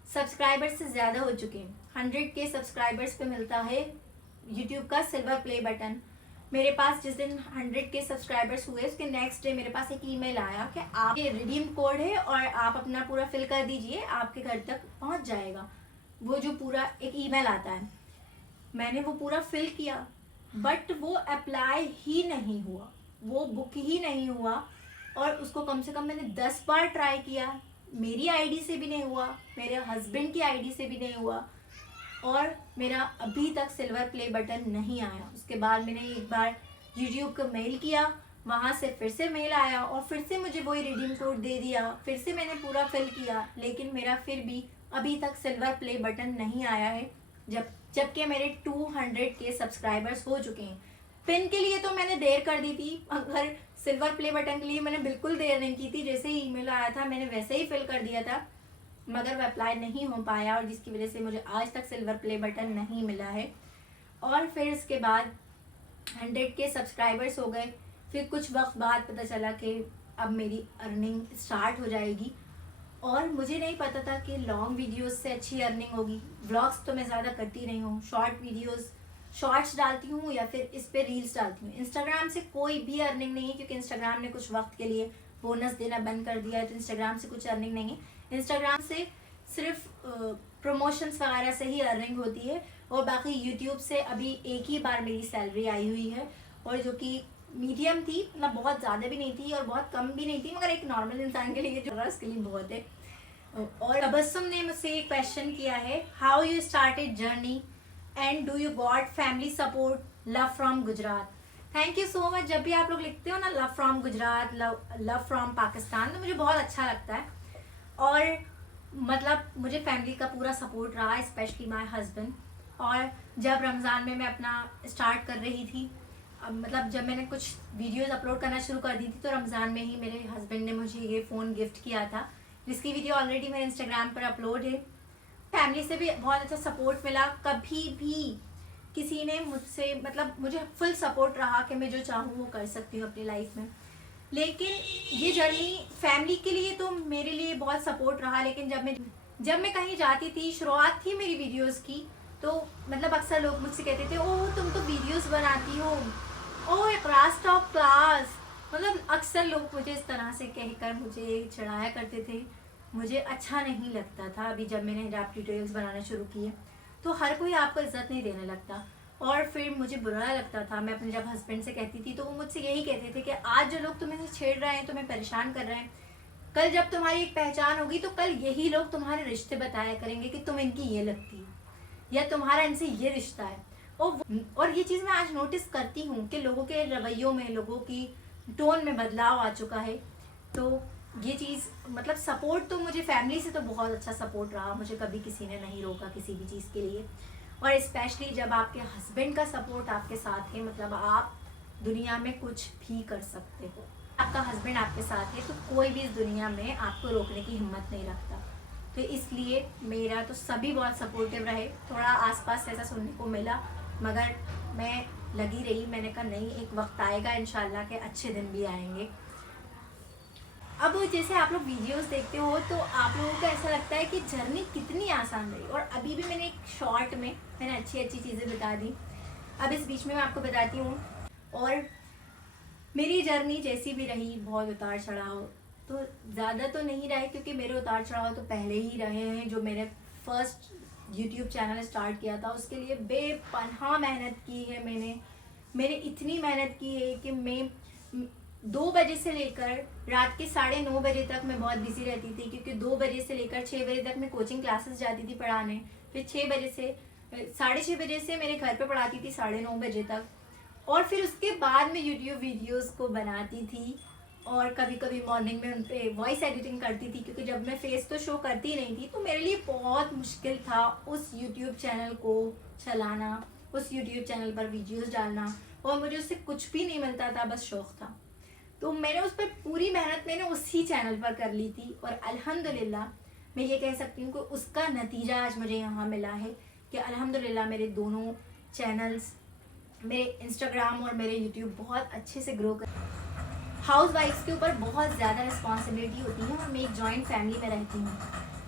सब्सक्राइबर्स से ज़्यादा हो चुके हैं। 100K सब्सक्राइबर्स पे मिलता है यूट्यूब का सिल्वर प्ले बटन। मेरे पास जिस दिन 100K सब्सक्राइबर्स हुए उसके नेक्स्ट डे मेरे पास एक ईमेल आया कि आप ये रिडीम कोड है और आप अपना पूरा फिल कर दीजिए, आपके घर तक पहुंच जाएगा। वो जो पूरा एक ईमेल आता है, मैंने वो पूरा फिल किया बट वो अप्लाई ही नहीं हुआ, वो बुक ही नहीं हुआ। और उसको कम से कम मैंने 10 बार ट्राई किया, मेरी आईडी से भी नहीं हुआ, मेरे हस्बैंड की आईडी से भी नहीं हुआ और मेरा अभी तक सिल्वर प्ले बटन नहीं आया। उसके बाद मैंने एक बार यूट्यूब को मेल किया, वहाँ से फिर से मेल आया और फिर से मुझे वही रिडीम कोड दे दिया। फिर से मैंने पूरा फिल किया लेकिन मेरा फिर भी अभी तक सिल्वर प्ले बटन नहीं आया है, जबकि मेरे 200K सब्सक्राइबर्स हो चुके हैं। पिन के लिए तो मैंने देर कर दी थी, अगर सिल्वर प्ले बटन के लिए मैंने बिल्कुल देर नहीं की थी। जैसे ही ईमेल आया था मैंने वैसे ही फिल कर दिया था, मगर वह अप्लाई नहीं हो पाया और जिसकी वजह से मुझे आज तक सिल्वर प्ले बटन नहीं मिला है। और फिर इसके बाद 100K सब्सक्राइबर्स हो गए। फिर कुछ वक्त बाद पता चला कि अब मेरी अर्निंग स्टार्ट हो जाएगी और मुझे नहीं पता था कि लॉन्ग वीडियोस से अच्छी अर्निंग होगी। व्लॉग्स तो मैं ज़्यादा करती नहीं हूँ, शॉर्ट वीडियोस शॉर्ट्स डालती हूँ या फिर इस पे रील्स डालती हूँ। इंस्टाग्राम से कोई भी अर्निंग नहीं है क्योंकि इंस्टाग्राम ने कुछ वक्त के लिए बोनस देना बंद कर दिया है, तो इंस्टाग्राम से कुछ अर्निंग नहीं है। इंस्टाग्राम से सिर्फ प्रमोशंस वगैरह से ही अर्निंग होती है और बाकी यूट्यूब से अभी एक ही बार मेरी सैलरी आई हुई है और जो कि मीडियम थी, मतलब बहुत ज़्यादा भी नहीं थी और बहुत कम भी नहीं थी, मगर एक नॉर्मल इंसान के लिए जो है उसके लिए बहुत है। और तबस्सुम ने मुझसे एक क्वेश्चन किया है, how you started journey and do you got family support, love from Gujarat. Thank you so much. जब भी आप लोग लिखते हो ना love from Gujarat, love from Pakistan, तो मुझे बहुत अच्छा लगता है। और मतलब मुझे फैमिली का पूरा सपोर्ट रहा, स्पेशली माय हस्बैंड। और जब रमज़ान में मैं अपना स्टार्ट कर रही थी, मतलब जब मैंने कुछ वीडियोस अपलोड करना शुरू कर दी थी, तो रमज़ान में ही मेरे हस्बैंड ने मुझे ये फ़ोन गिफ्ट किया था, जिसकी वीडियो ऑलरेडी मेरे इंस्टाग्राम पर अपलोड है। फैमिली से भी बहुत अच्छा सपोर्ट मिला। कभी भी किसी ने मुझसे, मतलब मुझे फुल सपोर्ट रहा कि मैं जो चाहूँ वो कर सकती हूँ अपनी लाइफ में। लेकिन ये जर्नी फैमिली के लिए तो मेरे लिए बहुत सपोर्ट रहा, लेकिन जब मैं कहीं जाती थी, शुरुआत थी मेरी वीडियोस की, तो मतलब अक्सर लोग मुझसे कहते थे, ओह तुम तो वीडियोस बनाती हो, ओह इकरास टॉप क्लास, मतलब अक्सर लोग मुझे इस तरह से कहकर मुझे चिढ़ाया करते थे। मुझे अच्छा नहीं लगता था। अभी जब मैंने हिजाब ट्यूटोरियल्स बनाना शुरू किए तो हर कोई आपको इज्जत नहीं देने लगता, और फिर मुझे बुरा लगता था। मैं अपने जब हस्बैंड से कहती थी तो वो मुझसे यही कहते थे कि आज जो लोग तुम्हें छेड़ रहे हैं, तुम्हें परेशान कर रहे हैं, कल जब तुम्हारी एक पहचान होगी तो कल यही लोग तुम्हारे रिश्ते बताया करेंगे कि तुम इनकी ये लगती है या तुम्हारा इनसे ये रिश्ता है। और ये चीज़ मैं आज नोटिस करती हूँ कि लोगों के रवैयों में, लोगों की टोन में बदलाव आ चुका है। तो ये चीज़ मतलब सपोर्ट तो मुझे फैमिली से तो बहुत अच्छा सपोर्ट रहा, मुझे कभी किसी ने नहीं रोका किसी भी चीज़ के लिए। और स्पेशली जब आपके हस्बैंड का सपोर्ट आपके साथ है, मतलब आप दुनिया में कुछ भी कर सकते हो। आपका हस्बैंड आपके साथ है तो कोई भी इस दुनिया में आपको रोकने की हिम्मत नहीं रखता। तो इसलिए मेरा तो सभी बहुत सपोर्टिव रहे। थोड़ा आसपास ऐसा सुनने को मिला, मगर मैं लगी रही। मैंने कहा नहीं, एक वक्त आएगा इंशाल्लाह के अच्छे दिन भी आएंगे। अब जैसे आप लोग वीडियोस देखते हो तो आप लोगों को ऐसा लगता है कि जर्नी कितनी आसान रही, और अभी भी मैंने एक शॉर्ट में मैंने अच्छी अच्छी चीज़ें बता दी। अब इस बीच में मैं आपको बताती हूँ। और मेरी जर्नी जैसी भी रही, बहुत उतार चढ़ाव तो ज़्यादा तो नहीं रहे, क्योंकि मेरे उतार चढ़ाव तो पहले ही रहे हैं। जो मैंने फर्स्ट यूट्यूब चैनल स्टार्ट किया था उसके लिए बेपनाह मेहनत की है मैंने इतनी मेहनत की है कि मैं 2 बजे से लेकर रात के 9:30 बजे तक मैं बहुत बिजी रहती थी, क्योंकि 2 बजे से लेकर 6 बजे तक मैं कोचिंग क्लासेस जाती थी पढ़ाने। फिर 6 बजे से 6:30 बजे से मेरे घर पे पढ़ाती थी 9:30 बजे तक, और फिर उसके बाद मैं यूट्यूब वीडियोस को बनाती थी, और कभी कभी मॉर्निंग में उन पर वॉइस एडिटिंग करती थी, क्योंकि जब मैं फेस तो शो करती नहीं थी तो मेरे लिए बहुत मुश्किल था उस यूट्यूब चैनल को चलाना, उस यूट्यूब चैनल पर वीडियोस डालना, और मुझे उससे कुछ भी नहीं मिलता था, बस शौक था। तो मैंने उस पर पूरी मेहनत मैंने उसी चैनल पर कर ली थी, और अल्हम्दुलिल्लाह मैं ये कह सकती हूँ कि उसका नतीजा आज मुझे यहाँ मिला है कि अल्हम्दुलिल्लाह मेरे दोनों चैनल्स, मेरे इंस्टाग्राम और मेरे यूट्यूब बहुत अच्छे से ग्रो कर। हाउस वाइफ्स के ऊपर बहुत ज़्यादा रिस्पॉन्सिबिलिटी होती है, और मैं एक जॉइंट फैमिली में रहती हूँ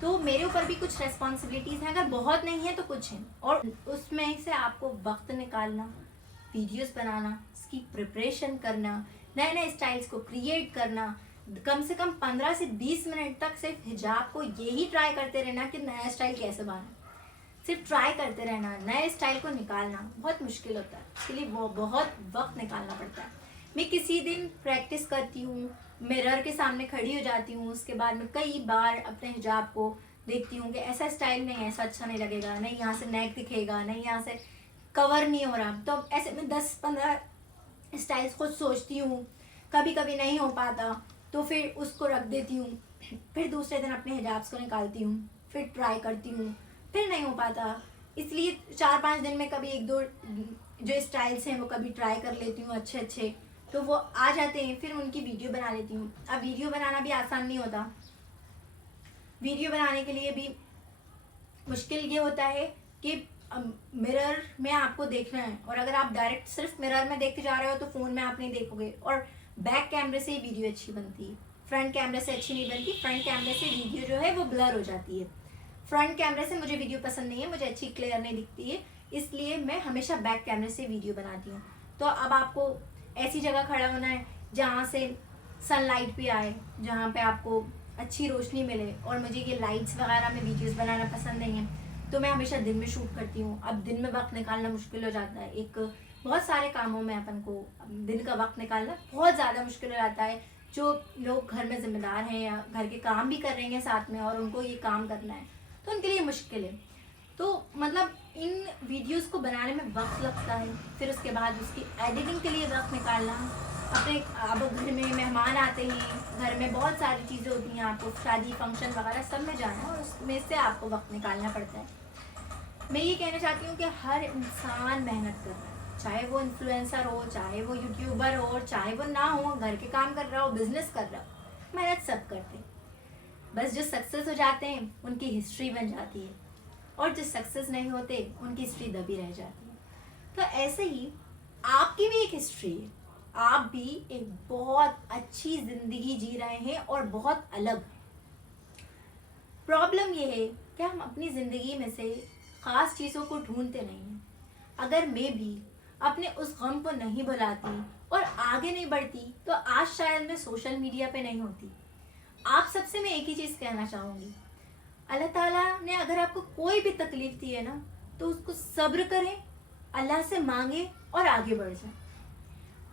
तो मेरे ऊपर भी कुछ रिस्पॉन्सिबिलिटीज़ हैं। अगर बहुत नहीं है तो कुछ है, और उसमें से आपको वक्त निकालना, वीडियोस बनाना, उसकी प्रिपरेशन करना, नए नए स्टाइल्स को क्रिएट करना, कम से कम 15 से 20 मिनट तक सिर्फ हिजाब को यही ट्राई करते रहना कि नया स्टाइल कैसे बना, सिर्फ ट्राई करते रहना, नए स्टाइल को निकालना बहुत मुश्किल होता है। इसके लिए वो बहुत वक्त निकालना पड़ता है। मैं किसी दिन प्रैक्टिस करती हूँ, मिरर के सामने खड़ी हो जाती हूँ, उसके बाद मैं कई बार अपने हिजाब को देखती हूँ कि ऐसा स्टाइल नहीं, ऐसा अच्छा नहीं लगेगा, नहीं यहाँ से नेक दिखेगा, नहीं यहाँ से कवर नहीं हो रहा। तो ऐसे मैं 10-15 स्टाइल्स खुद सोचती हूँ, कभी कभी नहीं हो पाता तो फिर उसको रख देती हूँ। फिर दूसरे दिन अपने हिजाब्स को निकालती हूँ, फिर ट्राई करती हूँ, फिर नहीं हो पाता, इसलिए 4-5 दिन में कभी 1-2 जो स्टाइल्स हैं वो कभी ट्राई कर लेती हूँ अच्छे अच्छे, तो वो आ जाते हैं, फिर उनकी वीडियो बना लेती हूँ। अब वीडियो बनाना भी आसान नहीं होता, वीडियो बनाने के लिए भी मुश्किल ये होता है कि मिरर में आपको देखना है, और अगर आप डायरेक्ट सिर्फ मिरर में देखते जा रहे हो तो फ़ोन में आप नहीं देखोगे, और बैक कैमरे से ही वीडियो अच्छी बनती है, फ्रंट कैमरे से अच्छी नहीं बनती। फ्रंट कैमरे से वीडियो जो है वो ब्लर हो जाती है। फ्रंट कैमरे से मुझे वीडियो पसंद नहीं है, मुझे अच्छी क्लियर नहीं दिखती है, इसलिए मैं हमेशा बैक कैमरे से वीडियो बनाती हूँ। तो अब आपको ऐसी जगह खड़ा होना है जहाँ से सनलाइट भी आए, जहाँ पे आपको अच्छी रोशनी मिले, और मुझे ये लाइट्स वगैरह में वीडियोस बनाना पसंद नहीं है, तो मैं हमेशा दिन में शूट करती हूँ। अब दिन में वक्त निकालना मुश्किल हो जाता है, एक बहुत सारे कामों में अपन को दिन का वक्त निकालना बहुत ज़्यादा मुश्किल हो जाता है। जो लोग घर में जिम्मेदार हैं या घर के काम भी कर रहे हैं साथ में, और उनको ये काम करना है, तो उनके लिए मुश्किल है। तो मतलब इन वीडियोस को बनाने में वक्त लगता है, फिर उसके बाद उसकी एडिटिंग के लिए वक्त निकालना। अपने अब घर में मेहमान आते हैं, घर में बहुत सारी चीज़ें होती हैं, आपको शादी फंक्शन वगैरह सब में जाना है, और उसमें से आपको वक्त निकालना पड़ता है। मैं ये कहना चाहती हूँ कि हर इंसान मेहनत कर रहा है, चाहे वो इन्फ्लुएंसर हो, चाहे वो यूट्यूबर हो, चाहे वो ना हो, घर के काम कर रहा हो, बिजनेस कर रहा हो, मेहनत सब करते हैं। बस जो सक्सेस हो जाते हैं उनकी हिस्ट्री बन जाती है, और जो सक्सेस नहीं होते उनकी हिस्ट्री दबी रह जाती है। तो ऐसे ही आपकी भी एक हिस्ट्री है, आप भी एक बहुत अच्छी जिंदगी जी रहे हैं, और बहुत अलग। प्रॉब्लम ये है कि हम अपनी जिंदगी में से खास चीज़ों को ढूंढते नहीं हैं। अगर मैं भी अपने उस गम को नहीं भुलाती और आगे नहीं बढ़ती तो आज शायद मैं सोशल मीडिया पे नहीं होती, आप सबसे मैं एक ही चीज़ कहना चाहूँगी, अल्लाह ताला ने अगर आपको कोई भी तकलीफ दी है ना, तो उसको सब्र करें, अल्लाह से मांगे और आगे बढ़ जाए।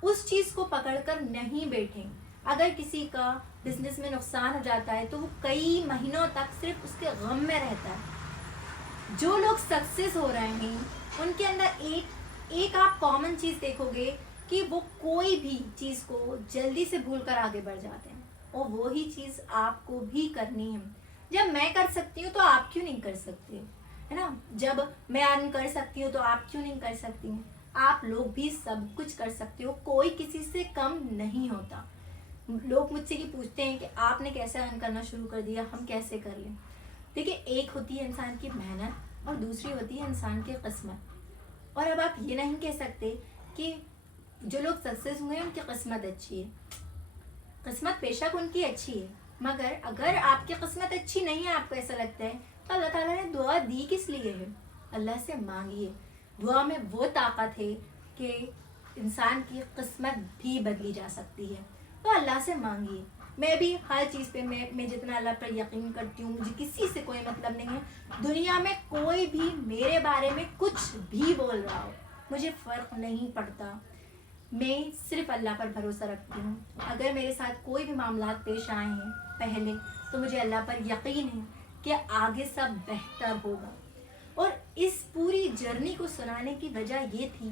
उस चीज़ को पकड़कर नहीं बैठें। अगर किसी का बिजनेस में नुकसान हो जाता है तो वो कई महीनों तक सिर्फ उसके गम में रहता है। जो लोग सक्सेस हो रहे हैं उनके अंदर एक आप कॉमन चीज़ देखोगे कि वो कोई भी चीज़ को जल्दी से भूल कर आगे बढ़ जाते हैं, और वही चीज़ आपको भी करनी है। जब मैं कर सकती हूँ तो आप क्यों नहीं कर सकते, है ना? जब मैं अर्न कर सकती हूँ तो आप क्यों नहीं कर सकती हैं? आप लोग भी सब कुछ कर सकते हो, कोई किसी से कम नहीं होता। लोग मुझसे ये पूछते हैं कि आपने कैसे अर्न करना शुरू कर दिया, हम कैसे कर लें? देखिए, एक होती है इंसान की मेहनत और दूसरी होती है इंसान की किस्मत। और अब आप ये नहीं कह सकते कि जो लोग सक्सेस हुए हैं उनकी किस्मत अच्छी है। किस्मत बेशक उनकी अच्छी है, मगर अगर आपकी किस्मत अच्छी नहीं है, आपको ऐसा लगता है, तो अल्लाह ताला ने दुआ दी किस लिए है? अल्लाह से मांगिए। दुआ में वो ताकत है कि इंसान की किस्मत भी बदली जा सकती है, तो अल्लाह से मांगिए। मैं भी हर चीज़ पे मैं जितना अल्लाह पर यकीन करती हूँ, मुझे किसी से कोई मतलब नहीं है। दुनिया में कोई भी मेरे बारे में कुछ भी बोल रहा हो, मुझे फ़र्क नहीं पड़ता। मैं सिर्फ अल्लाह पर भरोसा रखती हूँ। अगर मेरे साथ कोई भी मामला पेश आए हैं पहले, तो मुझे अल्लाह पर यकीन है कि आगे सब बेहतर होगा। और इस पूरी जर्नी को सुनाने की वजह ये थी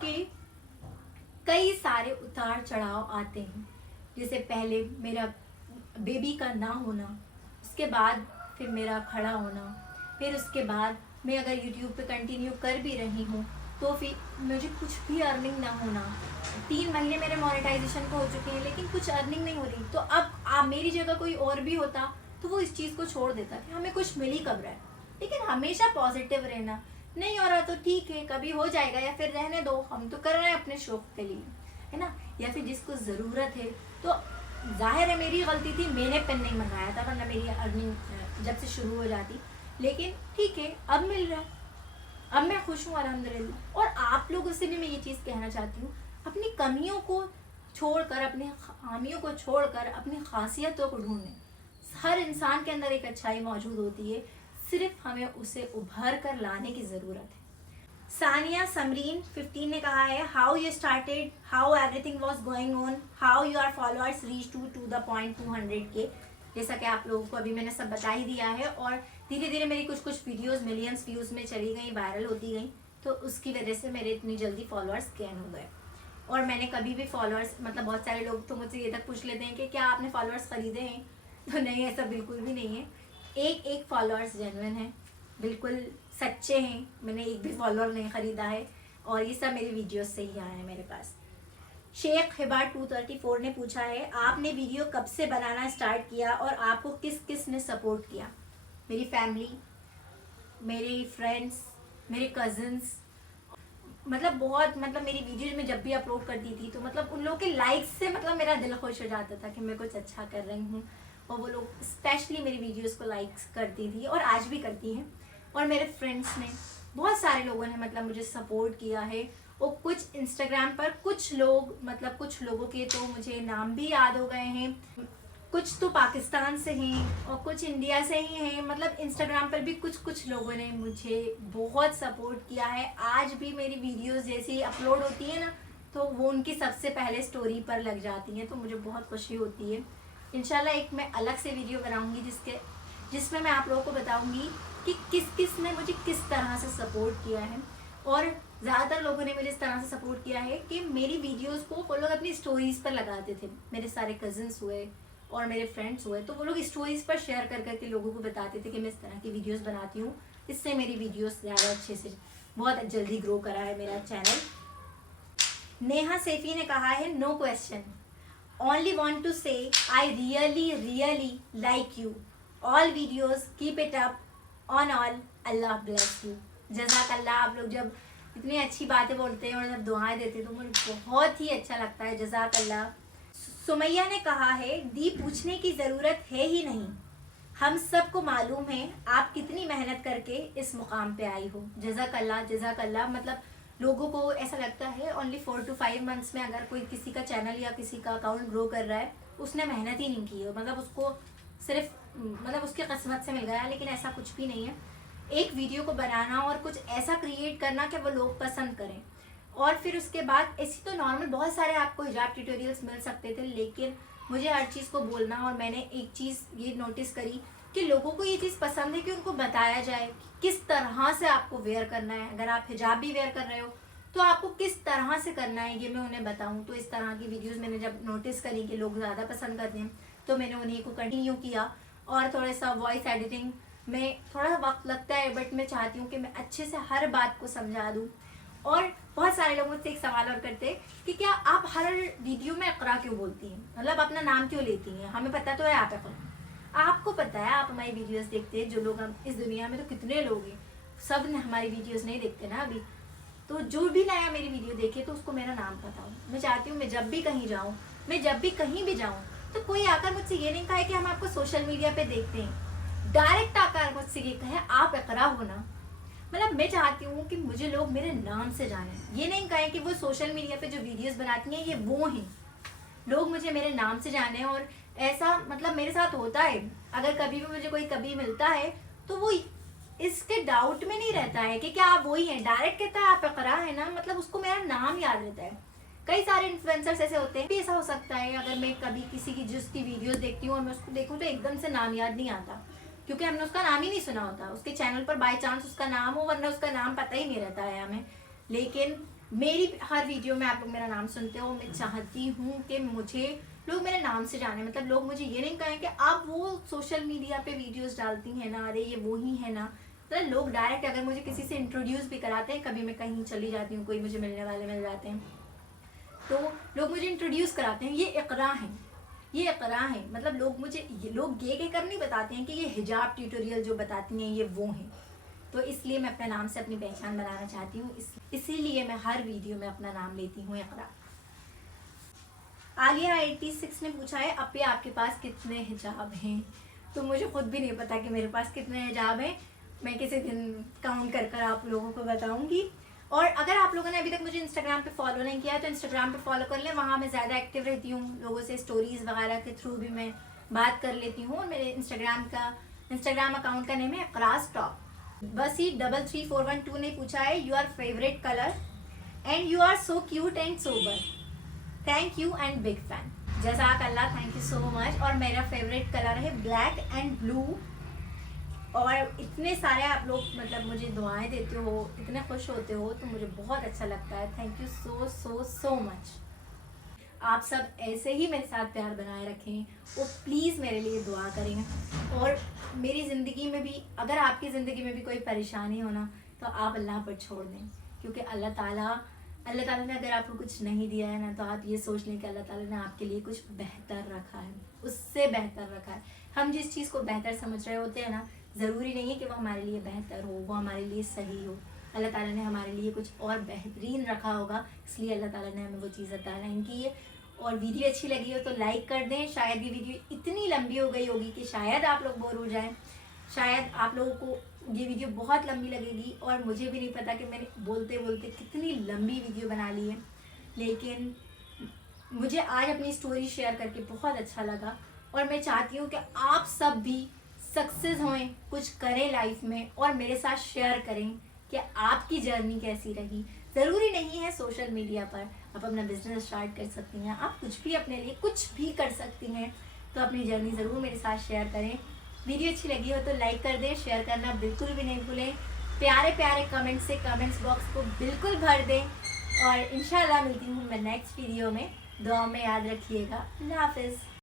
कि कई सारे उतार चढ़ाव आते हैं। जैसे पहले मेरा बेबी का ना होना, उसके बाद फिर मेरा खड़ा होना, फिर उसके बाद मैं अगर यूट्यूब पे कंटिन्यू कर भी रही हूँ तो फिर मुझे कुछ भी अर्निंग ना होना। 3 महीने मेरे मोनेटाइजेशन को हो चुके हैं लेकिन कुछ अर्निंग नहीं हो रही। तो अब मेरी जगह कोई और भी होता तो वो इस चीज़ को छोड़ देता कि हमें कुछ मिल ही कब रहा है। लेकिन हमेशा पॉजिटिव रहना, नहीं हो रहा तो ठीक है, कभी हो जाएगा, या फिर रहने दो, हम तो कर रहे हैं अपने शौक के लिए, है ना? या फिर जिसको ज़रूरत है, तो जाहिर है मेरी गलती थी, मैंने पेन नहीं मंगाया था, वरना मेरी अर्निंग जब से शुरू हो जाती। लेकिन ठीक है, अब मिल रहा है, अब मैं खुश हूँ अल्हम्दुलिल्लाह। और आप लोगों से भी मैं ये चीज़ कहना चाहती हूँ, अपनी कमियों को छोड़कर, अपनी खामियों को छोड़कर अपनी खासियतों को ढूंढें। हर इंसान के अंदर एक अच्छाई मौजूद होती है, सिर्फ हमें उसे उभर कर लाने की ज़रूरत है। सानिया समरीन 15 ने कहा है, how you started, how everything was going on, how your followers reach to the point 200K। जैसा कि आप लोगों को अभी मैंने सब बता ही दिया है, और धीरे धीरे मेरी कुछ वीडियोस मिलियंस व्यूज़ में चली गई, वायरल होती गई, तो उसकी वजह से मेरे इतनी जल्दी फॉलोअर्स गेन हो गए। और मैंने कभी भी फॉलोअर्स, मतलब बहुत सारे लोग तो मुझसे ये तक पूछ लेते हैं कि क्या आपने फॉलोअर्स ख़रीदे हैं, तो नहीं, ऐसा बिल्कुल भी नहीं है। एक फॉलोअर्स जेन्युइन है, बिल्कुल सच्चे हैं, मैंने एक भी फॉलोअर नहीं ख़रीदा है, और ये सब मेरी वीडियोस से ही आया है मेरे पास। शेख हिबार 234 ने पूछा है, आपने वीडियो कब से बनाना स्टार्ट किया और आपको किस किस ने सपोर्ट किया? मेरी फैमिली, मेरे फ्रेंड्स, मेरे कज़न्स, मतलब बहुत, मतलब मेरी वीडियो में जब भी अपलोड करती थी तो मतलब उन लोगों के लाइक्स से मतलब मेरा दिल खुश हो जाता था कि मैं कुछ अच्छा कर रही हूँ, और वो लोग स्पेशली मेरी वीडियोस को लाइक्स करती थी और आज भी करती हैं। और मेरे फ्रेंड्स ने, बहुत सारे लोगों ने मतलब मुझे सपोर्ट किया है, और कुछ इंस्टाग्राम पर कुछ लोग, मतलब कुछ लोगों के तो मुझे नाम भी याद हो गए हैं, कुछ तो पाकिस्तान से हैं और कुछ इंडिया से ही हैं। मतलब इंस्टाग्राम पर भी कुछ लोगों ने मुझे बहुत सपोर्ट किया है। आज भी मेरी वीडियोस जैसे ही अपलोड होती है ना, तो वो उनकी सबसे पहले स्टोरी पर लग जाती हैं, तो मुझे बहुत खुशी होती है। इंशाल्लाह एक मैं अलग से वीडियो बनाऊंगी जिसमें मैं आप लोगों को बताऊंगी कि किस किस ने मुझे किस तरह से सपोर्ट किया है। और ज़्यादातर लोगों ने मुझे इस तरह से सपोर्ट किया है कि मेरी वीडियोस को वो लोग अपनी स्टोरीज़ पर लगाते थे। मेरे सारे कज़न्स हुए और मेरे फ्रेंड्स हुए, तो वो लोग स्टोरीज़ पर शेयर कर करके लोगों को बताते थे कि मैं इस तरह की वीडियोस बनाती हूँ। इससे मेरी वीडियोस ज़्यादा अच्छे से, बहुत जल्दी ग्रो करा है मेरा चैनल। नेहा सैफी ने कहा है, no question, only want to say I really like you, all videos keep it up on all, Allah bless you. जज़ाकल्लाह। आप लोग जब इतनी अच्छी बातें बोलते हैं और जब दुआएं देते हैं तो मुझे बहुत ही अच्छा लगता है, जज़ाकल्लाह। सुमैया ने कहा है, दी पूछने की ज़रूरत है ही नहीं, हम सबको मालूम है आप कितनी मेहनत करके इस मुकाम पे आई हो। जज़ाकल्लाह जज़ाकल्लाह। मतलब लोगों को ऐसा लगता है ओनली 4 to 5 मंथ्स में अगर कोई किसी का चैनल या किसी का अकाउंट ग्रो कर रहा है, उसने मेहनत ही नहीं की है, मतलब उसको सिर्फ मतलब उसकी किस्मत से मिल गया, लेकिन ऐसा कुछ भी नहीं है। एक वीडियो को बनाना और कुछ ऐसा क्रिएट करना कि वो लोग पसंद करें, और फिर उसके बाद ऐसी तो नॉर्मल बहुत सारे आपको हिजाब ट्यूटोरियल्स मिल सकते थे, लेकिन मुझे हर चीज़ को बोलना, और मैंने एक चीज़ ये नोटिस करी कि लोगों को ये चीज़ पसंद है कि उनको बताया जाए कि किस तरह से आपको वेयर करना है। अगर आप हिजाब भी वेयर कर रहे हो तो आपको किस तरह से करना है ये मैं उन्हें बताऊं। तो इस तरह की वीडियोस मैंने जब नोटिस करी कि लोग ज़्यादा पसंद करते हैं, तो मैंने उन्हीं को कंटिन्यू किया। और थोड़ा सा वॉइस एडिटिंग में थोड़ा वक्त लगता है, बट मैं चाहती हूँ कि मैं अच्छे से हर बात को समझा दूँ। और बहुत सारे लोग मुझसे एक सवाल और करते हैं कि क्या आप हर वीडियो में इकरा क्यों बोलती हैं, मतलब अपना नाम क्यों लेती हैं। हमें पता तो है आप इकरा, आपको पता है, आप हमारी वीडियोस देखते हैं। जो लोग हम इस दुनिया में तो कितने लोग हैं, सब ने हमारी वीडियोस नहीं देखते ना अभी। तो जो भी नया मेरी वीडियो देखे तो उसको मेरा नाम पता हो। मैं चाहती हूँ मैं जब भी कहीं जाऊँ, मैं जब भी कहीं भी जाऊँ, तो कोई आकर मुझसे ये नहीं कहे कि हम आपको सोशल मीडिया पे देखते हैं। डायरेक्ट आकर मुझसे ये कहे आप इकरा हो ना। मतलब मैं चाहती हूँ कि मुझे लोग मेरे नाम से जाने, ये नहीं कहें कि वो सोशल मीडिया पे जो वीडियोस बनाती हैं ये वो हैं। लोग मुझे मेरे नाम से जाने। और ऐसा मतलब मेरे साथ होता है, अगर कभी भी मुझे कोई कभी मिलता है तो वो इसके डाउट में नहीं रहता है कि क्या आप वही हैं, डायरेक्ट कहता है आप इकरा है ना, मतलब उसको मेरा नाम याद रहता है। कई सारे इन्फ्लुएंसर्स ऐसे होते हैं भी, ऐसा हो सकता है अगर मैं कभी किसी की जिसकी वीडियोस देखती हूँ और मैं उसको देखूँ तो एकदम से नाम याद नहीं आता, क्योंकि हमने उसका नाम ही नहीं सुना होता। उसके चैनल पर बाय चांस उसका नाम हो, वरना उसका नाम पता ही नहीं रहता है हमें। लेकिन मेरी हर वीडियो में आप लोग मेरा नाम सुनते हो। मैं चाहती हूँ कि मुझे लोग मेरे नाम से जाने, मतलब लोग मुझे ये नहीं कहें कि आप वो सोशल मीडिया पे वीडियोस डालती हैं ना, अरे ये वो ही है ना। मतलब लोग डायरेक्ट अगर मुझे किसी से इंट्रोड्यूस भी कराते हैं, कभी मैं कहीं चली जाती हूँ, कोई मुझे मिलने वाले मिल जाते हैं, तो लोग मुझे इंट्रोड्यूस कराते हैं, ये इकरा है, ये इकरा है। मतलब लोग ये कहकर नहीं बताते हैं कि ये हिजाब ट्यूटोरियल जो बताती हैं ये वो हैं। तो इसलिए मैं अपने नाम से अपनी पहचान बनाना चाहती हूँ, इसीलिए मैं हर वीडियो में अपना नाम लेती हूँ इकरा। आलिया 86 ने पूछा है अपे आपके पास कितने हिजाब हैं। तो मुझे खुद भी नहीं पता कि मेरे पास कितने हिजाब हैं, मैं किसी दिन काउंट कर कर आप लोगों को बताऊंगी। और अगर आप लोगों ने अभी तक मुझे इंस्टाग्राम पे फॉलो नहीं किया है तो इंस्टाग्राम पे फॉलो कर लें, वहाँ मैं ज़्यादा एक्टिव रहती हूँ, लोगों से स्टोरीज़ वगैरह के थ्रू भी मैं बात कर लेती हूँ। और मेरे इंस्टाग्राम अकाउंट का नेम है इकराज टॉप। बस ही 33412 ने पूछा है your favourite colour and you are so cute and sober, thank you and big fan. जज़ाक अल्लाह, थैंक यू सो मच। और मेरा फेवरेट कलर है ब्लैक एंड ब्लू। और इतने सारे आप लोग मतलब मुझे दुआएं देते हो, इतने खुश होते हो, तो मुझे बहुत अच्छा लगता है। Thank you so so so much. आप सब ऐसे ही मेरे साथ प्यार बनाए रखें और प्लीज़ मेरे लिए दुआ करें। और मेरी ज़िंदगी में भी, अगर आपकी ज़िंदगी में भी कोई परेशानी हो ना, तो आप अल्लाह पर छोड़ दें, क्योंकि अल्लाह ताला ने अगर आपको कुछ नहीं दिया है ना, तो आप ये सोच लें कि अल्लाह ताला ने आपके लिए कुछ बेहतर रखा है, उससे बेहतर रखा है। हम जिस चीज़ को बेहतर समझ रहे होते हैं ना, ज़रूरी नहीं है कि वो हमारे लिए बेहतर हो, वो हमारे लिए सही हो। अल्लाह ताला ने हमारे लिए कुछ और बेहतरीन रखा होगा, इसलिए अल्लाह ताला ने हमें वो चीज़ अता नहीं की है। और वीडियो अच्छी लगी हो तो लाइक कर दें। शायद ये वीडियो इतनी लंबी हो गई होगी कि शायद आप लोग बोर हो जाएं, शायद आप लोगों को ये वीडियो बहुत लंबी लगेगी, और मुझे भी नहीं पता कि मैंने बोलते बोलते कितनी लंबी वीडियो बना ली है। लेकिन मुझे आज अपनी स्टोरी शेयर करके बहुत अच्छा लगा, और मैं चाहती हूँ कि आप सब भी सक्सेस होएं, कुछ करें लाइफ में, और मेरे साथ शेयर करें कि आपकी जर्नी कैसी रही। ज़रूरी नहीं है सोशल मीडिया पर आप अपना बिजनेस स्टार्ट कर सकती हैं, आप कुछ भी अपने लिए कुछ भी कर सकती हैं। तो अपनी जर्नी ज़रूर मेरे साथ शेयर करें। वीडियो अच्छी लगी हो तो लाइक कर दें, शेयर करना बिल्कुल भी नहीं भूलें। प्यारे प्यारे कमेंट से कमेंट्स बॉक्स को बिल्कुल भर दें। और इंशाल्लाह मिलती हूँ मैं नेक्स्ट वीडियो में। दुआ में याद रखिएगा। अल्लाह हाफिज़।